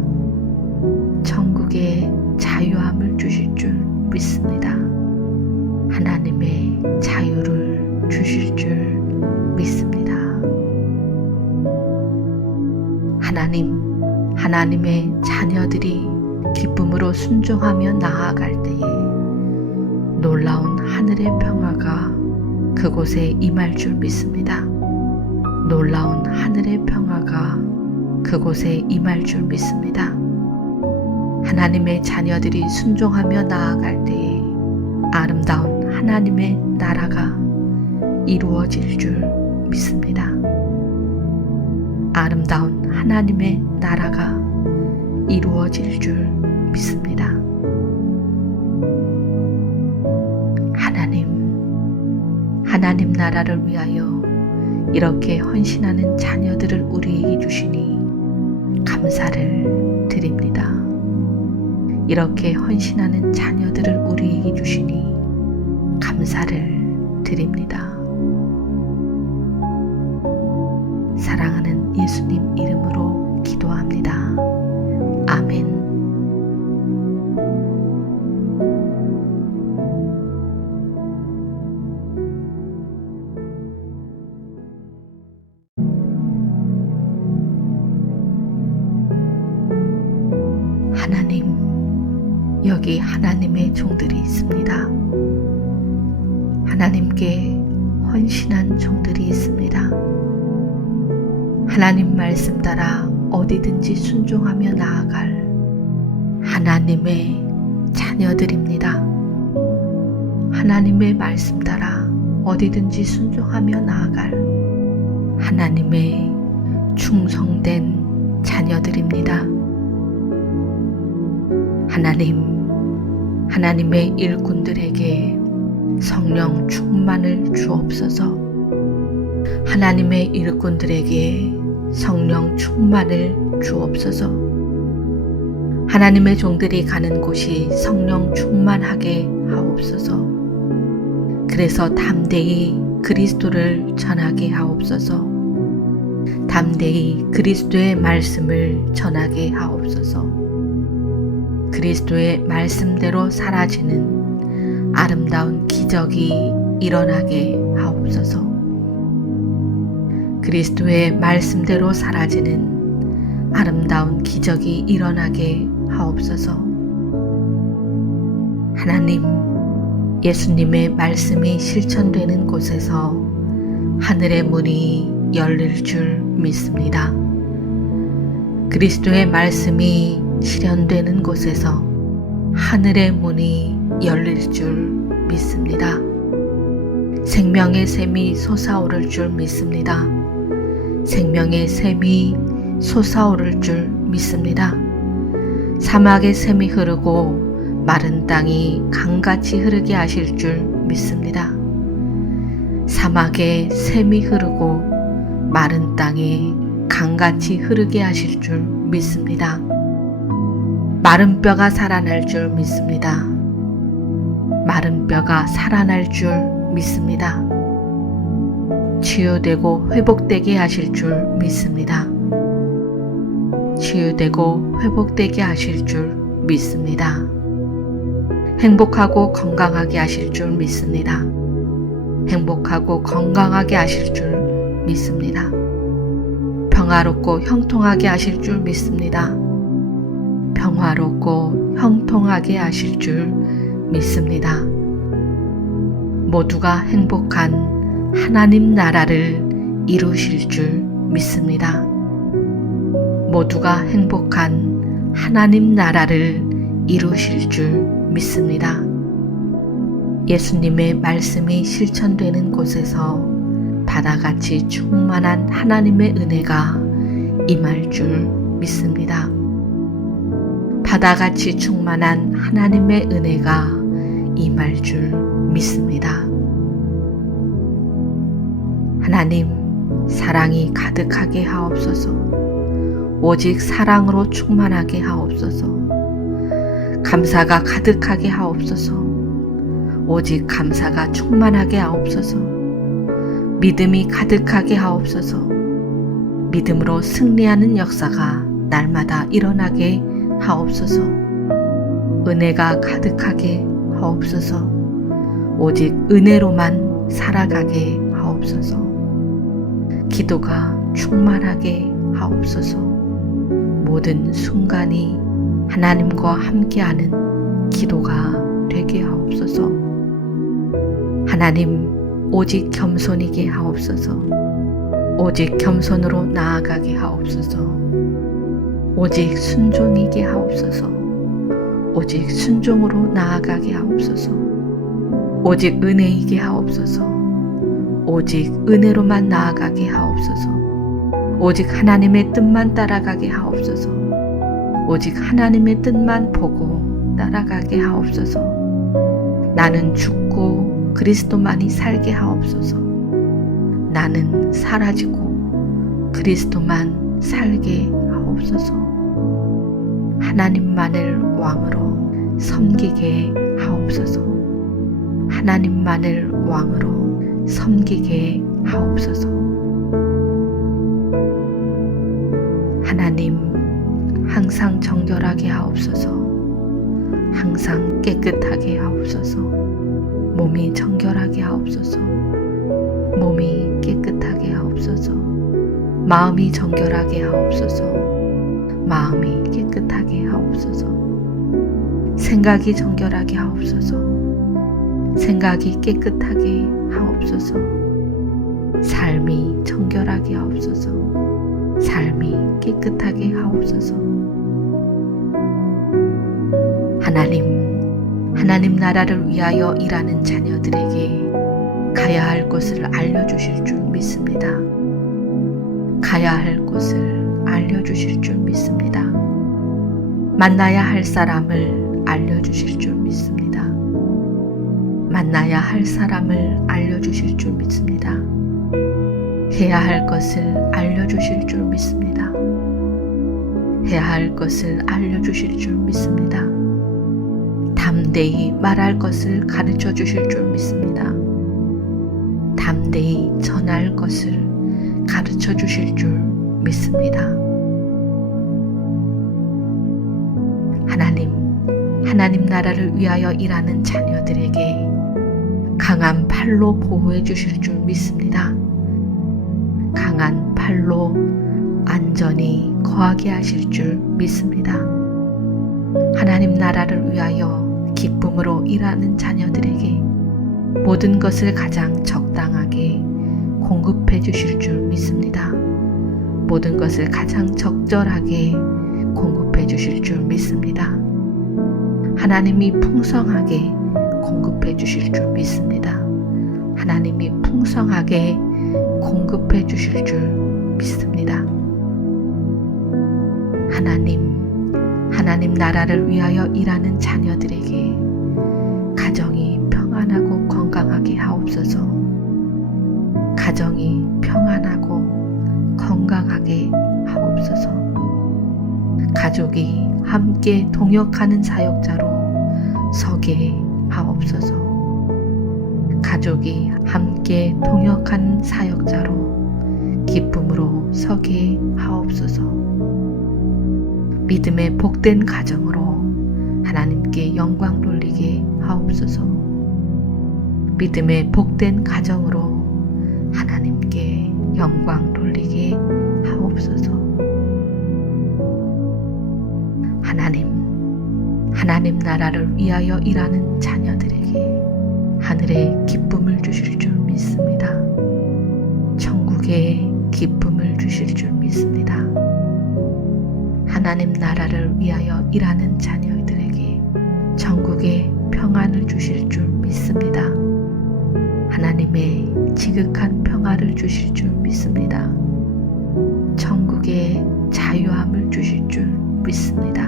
천국의 자유함을 주실 줄 믿습니다. 하나님의 자유를 주실 줄 믿습니다. 하나님의 자녀들이 기쁨으로 순종하며 나아갈 때에 놀라운 하늘의 평화가 그곳에 임할 줄 믿습니다. 놀라운 하늘의 평화가 그곳에 임할 줄 믿습니다. 하나님의 자녀들이 순종하며 나아갈 때에 아름다운 하나님의 나라가 이루어질 줄 믿습니다. 아름다운 하나님의 나라가 이루어질 줄 믿습니다. 하나님 나라를 위하여 이렇게 헌신하는 자녀들을 우리에게 주시니 감사를 드립니다. 이렇게 헌신하는 자녀들을 우리에게 주시니 감사를 드립니다. 사랑하는 예수님 이름으로 기도합니다. 아멘. 하나님, 여기 하나님의 종들이 있습니다. 하나님께 헌신한 종들이 있습니다. 하나님 말씀 따라 어디든지 순종하며 나아갈 하나님의 자녀들입니다. 하나님의 말씀 따라 어디든지 순종하며 나아갈 하나님의 충성된 자녀들입니다. 하나님의 일꾼들에게 성령 충만을 주옵소서. 하나님의 일꾼들에게 성령 충만을 주옵소서. 하나님의 종들이 가는 곳이 성령 충만하게 하옵소서. 그래서 담대히 그리스도를 전하게 하옵소서. 담대히 그리스도의 말씀을 전하게 하옵소서. 그리스도의 말씀대로 사라지는 아름다운 기적이 일어나게 하옵소서. 그리스도의 말씀대로 사라지는 아름다운 기적이 일어나게 하옵소서. 하나님, 예수님의 말씀이 실천되는 곳에서 하늘의 문이 열릴 줄 믿습니다. 그리스도의 말씀이 실현되는 곳에서 하늘의 문이 열릴 줄 믿습니다. 생명의 샘이 솟아오를 줄 믿습니다. 생명의 샘이 솟아오를 줄 믿습니다. 사막의 샘이 흐르고 마른 땅이 강같이 흐르게 하실 줄 믿습니다. 사막의 샘이 흐르고 마른 땅이 강같이 흐르게 하실 줄 믿습니다. 마른 뼈가 살아날 줄 믿습니다. 마른 뼈가 살아날 줄 믿습니다. 치유되고 회복되게 하실 줄 믿습니다. 치유되고 회복되게 하실 줄 믿습니다. 행복하고 건강하게 하실 줄 믿습니다. 행복하고 건강하게 하실 줄 믿습니다. 평화롭고 형통하게 하실 줄 믿습니다. 평화롭고 형통하게 하실 줄 믿습니다. 모두가 행복한 하나님 나라를 이루실 줄 믿습니다. 모두가 행복한 하나님 나라를 이루실 줄 믿습니다. 예수님의 말씀이 실천되는 곳에서 바다같이 충만한 하나님의 은혜가 임할 줄 믿습니다. 바다같이 충만한 하나님의 은혜가 임할 줄 믿습니다. 하나님, 사랑이 가득하게 하옵소서. 오직 사랑으로 충만하게 하옵소서. 감사가 가득하게 하옵소서. 오직 감사가 충만하게 하옵소서. 믿음이 가득하게 하옵소서. 믿음으로 승리하는 역사가 날마다 일어나게 하옵소서. 은혜가 가득하게 하옵소서. 오직 은혜로만 살아가게 하옵소서. 기도가 충만하게 하옵소서. 모든 순간이 하나님과 함께하는 기도가 되게 하옵소서. 하나님, 오직 겸손이게 하옵소서. 오직 겸손으로 나아가게 하옵소서. 오직 순종이게 하옵소서. 오직 순종으로 나아가게 하옵소서. 오직 은혜이게 하옵소서. 오직 은혜로만 나아가게 하옵소서. 오직 하나님의 뜻만 따라가게 하옵소서. 오직 하나님의 뜻만 보고 따라가게 하옵소서. 나는 죽고 그리스도만이 살게 하옵소서. 나는 사라지고 그리스도만 살게 하옵소서. 하나님만을 왕으로 섬기게 하옵소서. 하나님만을 왕으로 섬기게 하옵소서. 하나님, 항상 정결하게 하옵소서. 항상 깨끗하게 하옵소서. 몸이 정결하게 하옵소서. 몸이 깨끗하게 하옵소서. 마음이 정결하게 하옵소서. 마음이 깨끗하게 하옵소서. 생각이 정결하게 하옵소서. 생각이 깨끗하게 하옵소서. 삶이 정결하게 하옵소서. 삶이 깨끗하게 하옵소서. 하나님 나라를 위하여 일하는 자녀들에게 가야 할 곳을 알려주실 줄 믿습니다. 가야 할 곳을 알려주실 줄 믿습니다. 만나야 할 사람을 알려주실 줄 믿습니다. 만나야 할 사람을 알려주실 줄 믿습니다. 해야 할 것을 알려주실 줄 믿습니다. 해야 할 것을 알려주실 줄 믿습니다. 담대히 말할 것을 가르쳐 주실 줄 믿습니다. 담대히 전할 것을 가르쳐 주실 줄 믿습니다. 하나님 나라를 위하여 일하는 자녀들에게 강한 팔로 보호해 주실 줄 믿습니다. 강한 팔로 안전히 거하게 하실 줄 믿습니다. 하나님 나라를 위하여 기쁨으로 일하는 자녀들에게 모든 것을 가장 적당하게 공급해 주실 줄 믿습니다. 모든 것을 가장 적절하게 공급해 주실 줄 믿습니다. 하나님이 풍성하게 공급해 주실 줄 믿습니다. 하나님이 풍성하게 공급해 주실 줄 믿습니다. 하나님 나라를 위하여 일하는 자녀들에게 가정이 평안하고 건강하게 하옵소서. 가정이 평안하고 건강하게 하옵소서. 가족이 함께 동역하는 사역자로 서게 하옵소서. 가족이 함께 동역하는 사역자로 기쁨으로 서게 하옵소서. 믿음의 복된 가정으로 하나님께 영광 돌리게 하옵소서. 믿음의 복된 가정으로 하나님께 영광 돌리게 하옵소서. 하나님 나라를 위하여 일하는 자녀들에게 하늘의 기쁨을 주실 줄 믿습니다. 천국의 기쁨을 주실 줄 믿습니다. 하나님 나라를 위하여 일하는 자녀들에게 천국의 평안을 주실 줄 믿습니다. 믿습니다. 하나님의 지극한 평화를 주실 줄 믿습니다. 천국의 자유함을 주실 줄 믿습니다.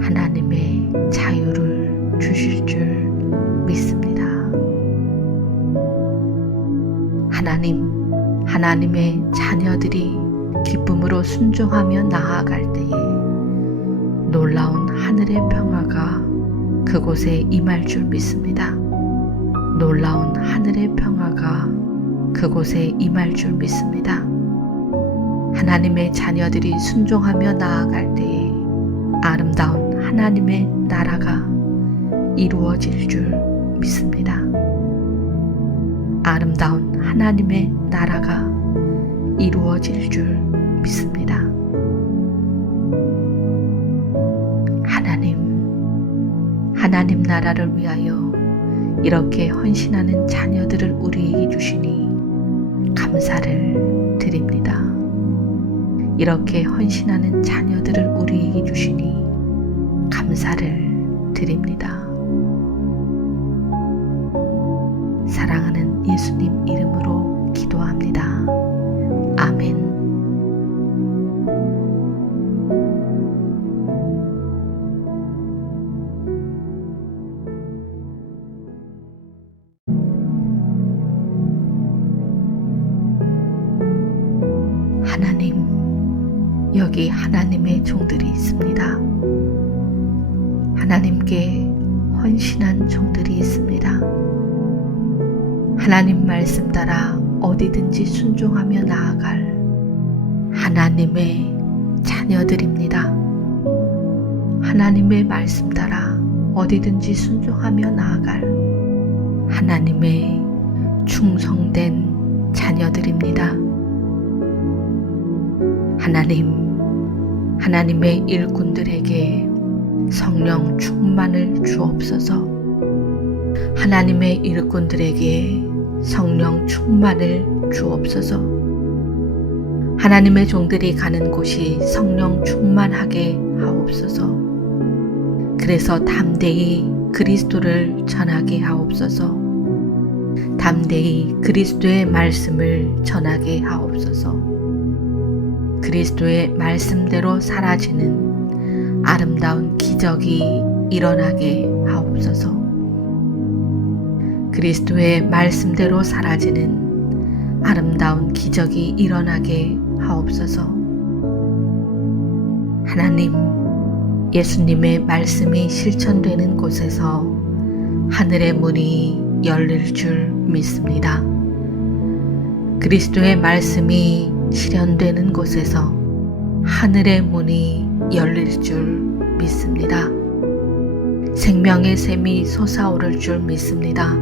하나님의 자유를 주실 줄 믿습니다. 하나님의 자녀들이 기쁨으로 순종하며 나아갈 때에 놀라운 하늘의 평화가 그곳에 임할 줄 믿습니다. 놀라운 하늘의 평화가 그곳에 임할 줄 믿습니다. 하나님의 자녀들이 순종하며 나아갈 때에 아름다운 하나님의 나라가 이루어질 줄 믿습니다. 아름다운 하나님의 나라가 이루어질 줄 믿습니다. 하나님 나라를 위하여 이렇게 헌신하는 자녀들을 우리에게 주시니 감사를 드립니다. 이렇게 헌신하는 자녀들을 우리에게 주시니 감사를 드립니다. 사랑하는 예수님 이름으로 기도합니다. 아멘. 하나님, 여기 하나님의 종들이 있습니다. 하나님께 헌신한 종들이 있습니다. 하나님 말씀 따라 어디든지 순종하며 나아갈 하나님의 자녀들입니다. 하나님의 말씀 따라 어디든지 순종하며 나아갈 하나님의 충성된 자녀들입니다. 하나님의 일꾼들에게 성령 충만을 주옵소서. 하나님의 일꾼들에게 성령 충만을 주옵소서. 하나님의 종들이 가는 곳이 성령 충만하게 하옵소서. 그래서 담대히 그리스도를 전하게 하옵소서. 담대히 그리스도의 말씀을 전하게 하옵소서. 그리스도의 말씀대로 사라지는 아름다운 기적이 일어나게 하옵소서. 그리스도의 말씀대로 사라지는 아름다운 기적이 일어나게 하옵소서. 하나님, 예수님의 말씀이 실천되는 곳에서 하늘의 문이 열릴 줄 믿습니다. 그리스도의 말씀이 실현되는 곳에서 하늘의 문이 열릴 줄 믿습니다. 생명의 샘이 솟아오를 줄 믿습니다.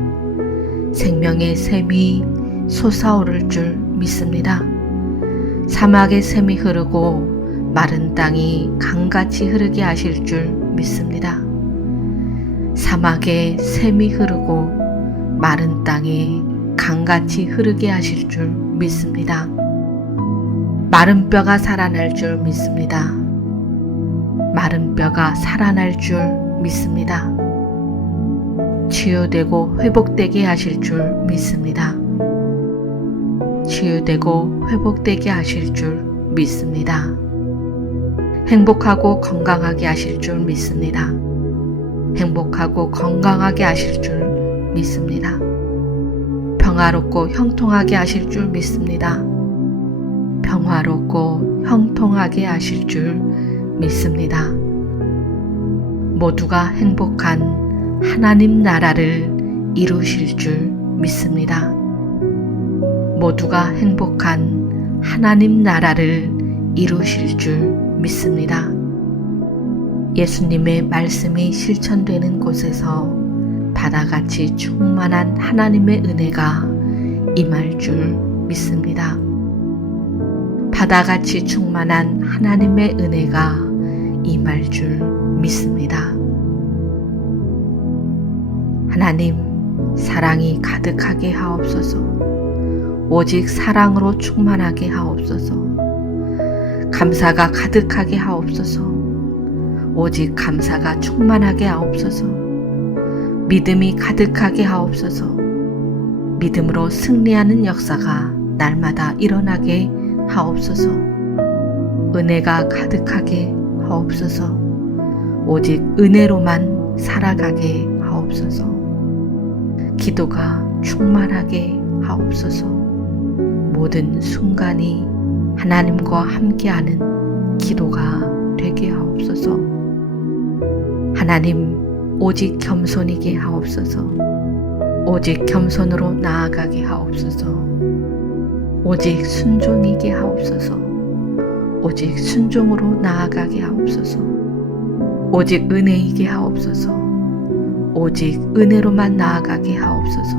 생명의 샘이 솟아오를 줄 믿습니다. 사막의 샘이 흐르고 마른 땅이 강같이 흐르게 하실 줄 믿습니다. 사막의 샘이 흐르고 마른 땅이 강같이 흐르게 하실 줄 믿습니다. 마른 뼈가 살아날 줄 믿습니다. 마른 뼈가 살아날 줄 믿습니다. 치유되고 회복되게 하실 줄 믿습니다. 치유되고 회복되게 하실 줄 믿습니다. 행복하고 건강하게 하실 줄 믿습니다. 행복하고 건강하게 하실 줄 믿습니다. 평화롭고 형통하게 하실 줄 믿습니다. 평화롭고 형통하게 하실 줄 믿습니다. 모두가 행복한 하나님 나라를 이루실 줄 믿습니다. 모두가 행복한 하나님 나라를 이루실 줄 믿습니다. 예수님의 말씀이 실천되는 곳에서 바다같이 충만한 하나님의 은혜가 임할 줄 믿습니다. 바다같이 충만한 하나님의 은혜가 임할 줄 믿습니다. 하나님, 사랑이 가득하게 하옵소서. 오직 사랑으로 충만하게 하옵소서. 감사가 가득하게 하옵소서. 오직 감사가 충만하게 하옵소서. 믿음이 가득하게 하옵소서. 믿음으로 승리하는 역사가 날마다 일어나게 하옵소서. 은혜가 가득하게 하옵소서. 오직 은혜로만 살아가게 하옵소서. 기도가 충만하게 하옵소서. 모든 순간이 하나님과 함께하는 기도가 되게 하옵소서. 하나님, 오직 겸손이게 하옵소서. 오직 겸손으로 나아가게 하옵소서. 오직 순종이게 하옵소서. 오직 순종으로 나아가게 하옵소서. 오직 은혜이게 하옵소서. 오직 은혜로만 나아가게 하옵소서.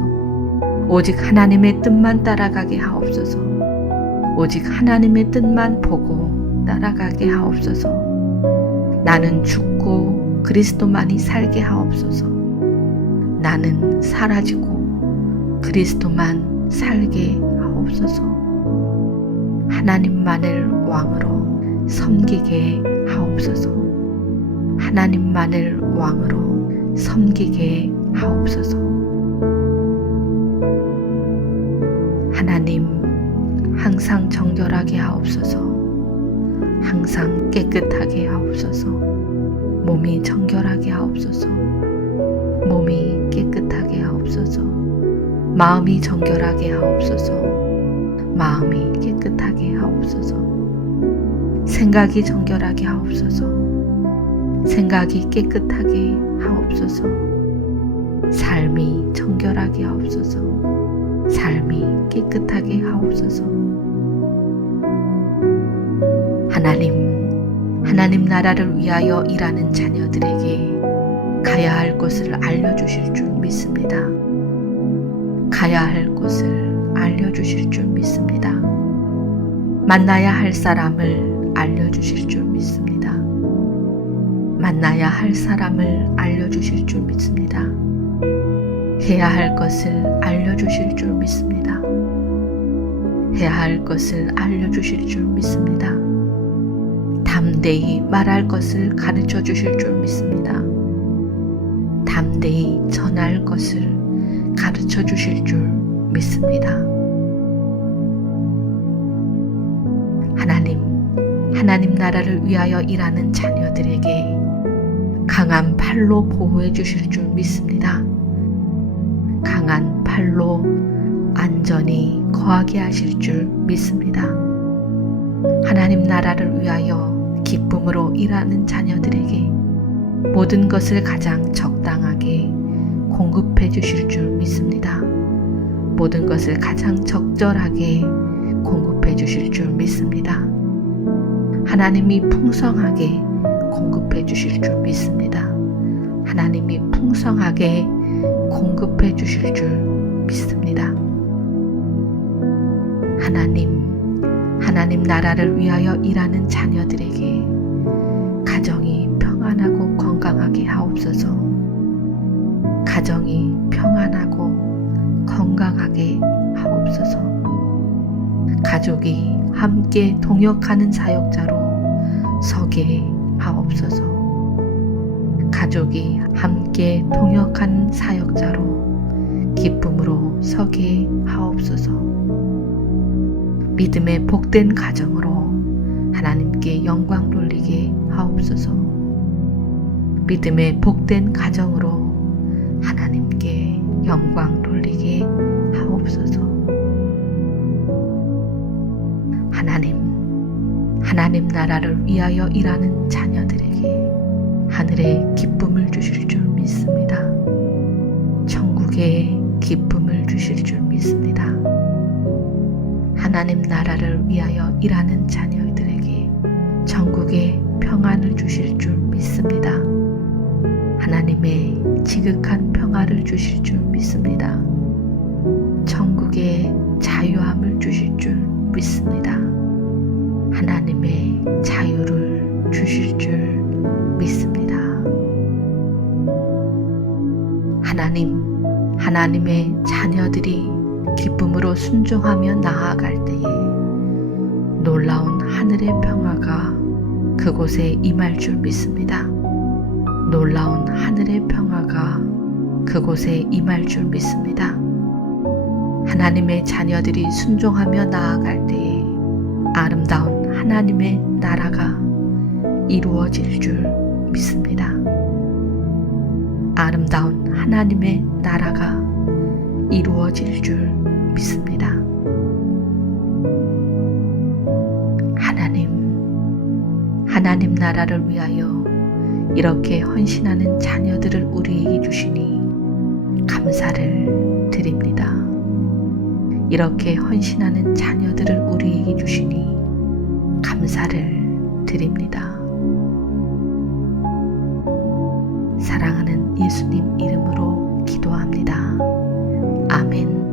오직 하나님의 뜻만 따라가게 하옵소서. 오직 하나님의 뜻만 보고 따라가게 하옵소서. 나는 죽고 그리스도만이 살게 하옵소서. 나는 사라지고 그리스도만 살게 하옵소서. 하나님만을 왕으로 섬기게 하옵소서. 하나님만을 왕으로 섬기게 하옵소서. 하나님, 항상 정결하게 하옵소서. 항상 깨끗하게 하옵소서. 몸이 정결하게 하옵소서. 몸이 깨끗하게 하옵소서. 마음이 정결하게 하옵소서. 마음이 깨끗하게 하옵소서. 생각이 정결하게 하옵소서. 생각이 깨끗하게 하옵소서. 삶이 정결하게 하옵소서. 삶이 깨끗하게 하옵소서. 하나님 나라를 위하여 일하는 자녀들에게 가야 할 곳을 알려주실 줄 믿습니다. 가야 할 곳을 알려주실 줄 믿습니다. 만나야 할 사람을 알려주실 줄 믿습니다. 만나야 할 사람을 알려주실 줄 믿습니다. 해야 할 것을 알려주실 줄 믿습니다. 해야 할 것을 알려주실 줄 믿습니다. 담대히 말할 것을 가르쳐 주실 줄 믿습니다. 담대히 전할 것을 가르쳐 주실 줄 믿습니다. 하나님 나라를 위하여 일하는 자녀들에게 강한 팔로 보호해 주실 줄 믿습니다. 강한 팔로 안전히 거하게 하실 줄 믿습니다. 하나님 나라를 위하여 기쁨으로 일하는 자녀들에게 모든 것을 가장 적당하게 공급해 주실 줄 믿습니다. 모든 것을 가장 적절하게 공급해 주실 줄 믿습니다. 하나님이 풍성하게 공급해 주실 줄 믿습니다. 하나님이 풍성하게 공급해 주실 줄 믿습니다. 하나님 나라를 위하여 일하는 자녀들에게 가정이 평안하고 건강하게 하옵소서. 가정이 평안하고 건강하게 하옵소서. 가족이 함께 동역하는 사역자로 서게 하옵소서. 가족이 함께 동역하는 사역자로 기쁨으로 서게 하옵소서. 믿음의 복된 가정으로 하나님께 영광 돌리게 하옵소서. 믿음의 복된 가정으로 하나님께 영광 돌리게 하옵소서. 하나님 나라를 위하여 일하는 자녀들에게 하늘의 기쁨을 주실 줄 믿습니다. 천국의 기쁨을 주실 줄 믿습니다. 하나님 나라를 위하여 일하는 자녀들에게 천국의 평안을 주실 줄 믿습니다. 하나님의 지극한 평화를 주실 줄 믿습니다. 천국의 자유함을 주실 줄 믿습니다. 하나님의 자유를 주실 줄 믿습니다. 하나님의 자녀들이 기쁨으로 순종하며 나아갈 때에 놀라운 하늘의 평화가 그곳에 임할 줄 믿습니다. 놀라운 하늘의 평화가 그곳에 임할 줄 믿습니다. 하나님의 자녀들이 순종하며 나아갈 때에 아름다운 하나님의 나라가 이루어질 줄 믿습니다. 아름다운 하나님의 나라가 이루어질 줄 믿습니다. 하나님 나라를 위하여 이렇게 헌신하는 자녀들을 우리에게 주시니 감사를 드립니다. 이렇게 헌신하는 자녀들을 우리에게 주시니 감사를 드립니다. 사랑하는 예수님 이름으로 기도합니다. 아멘.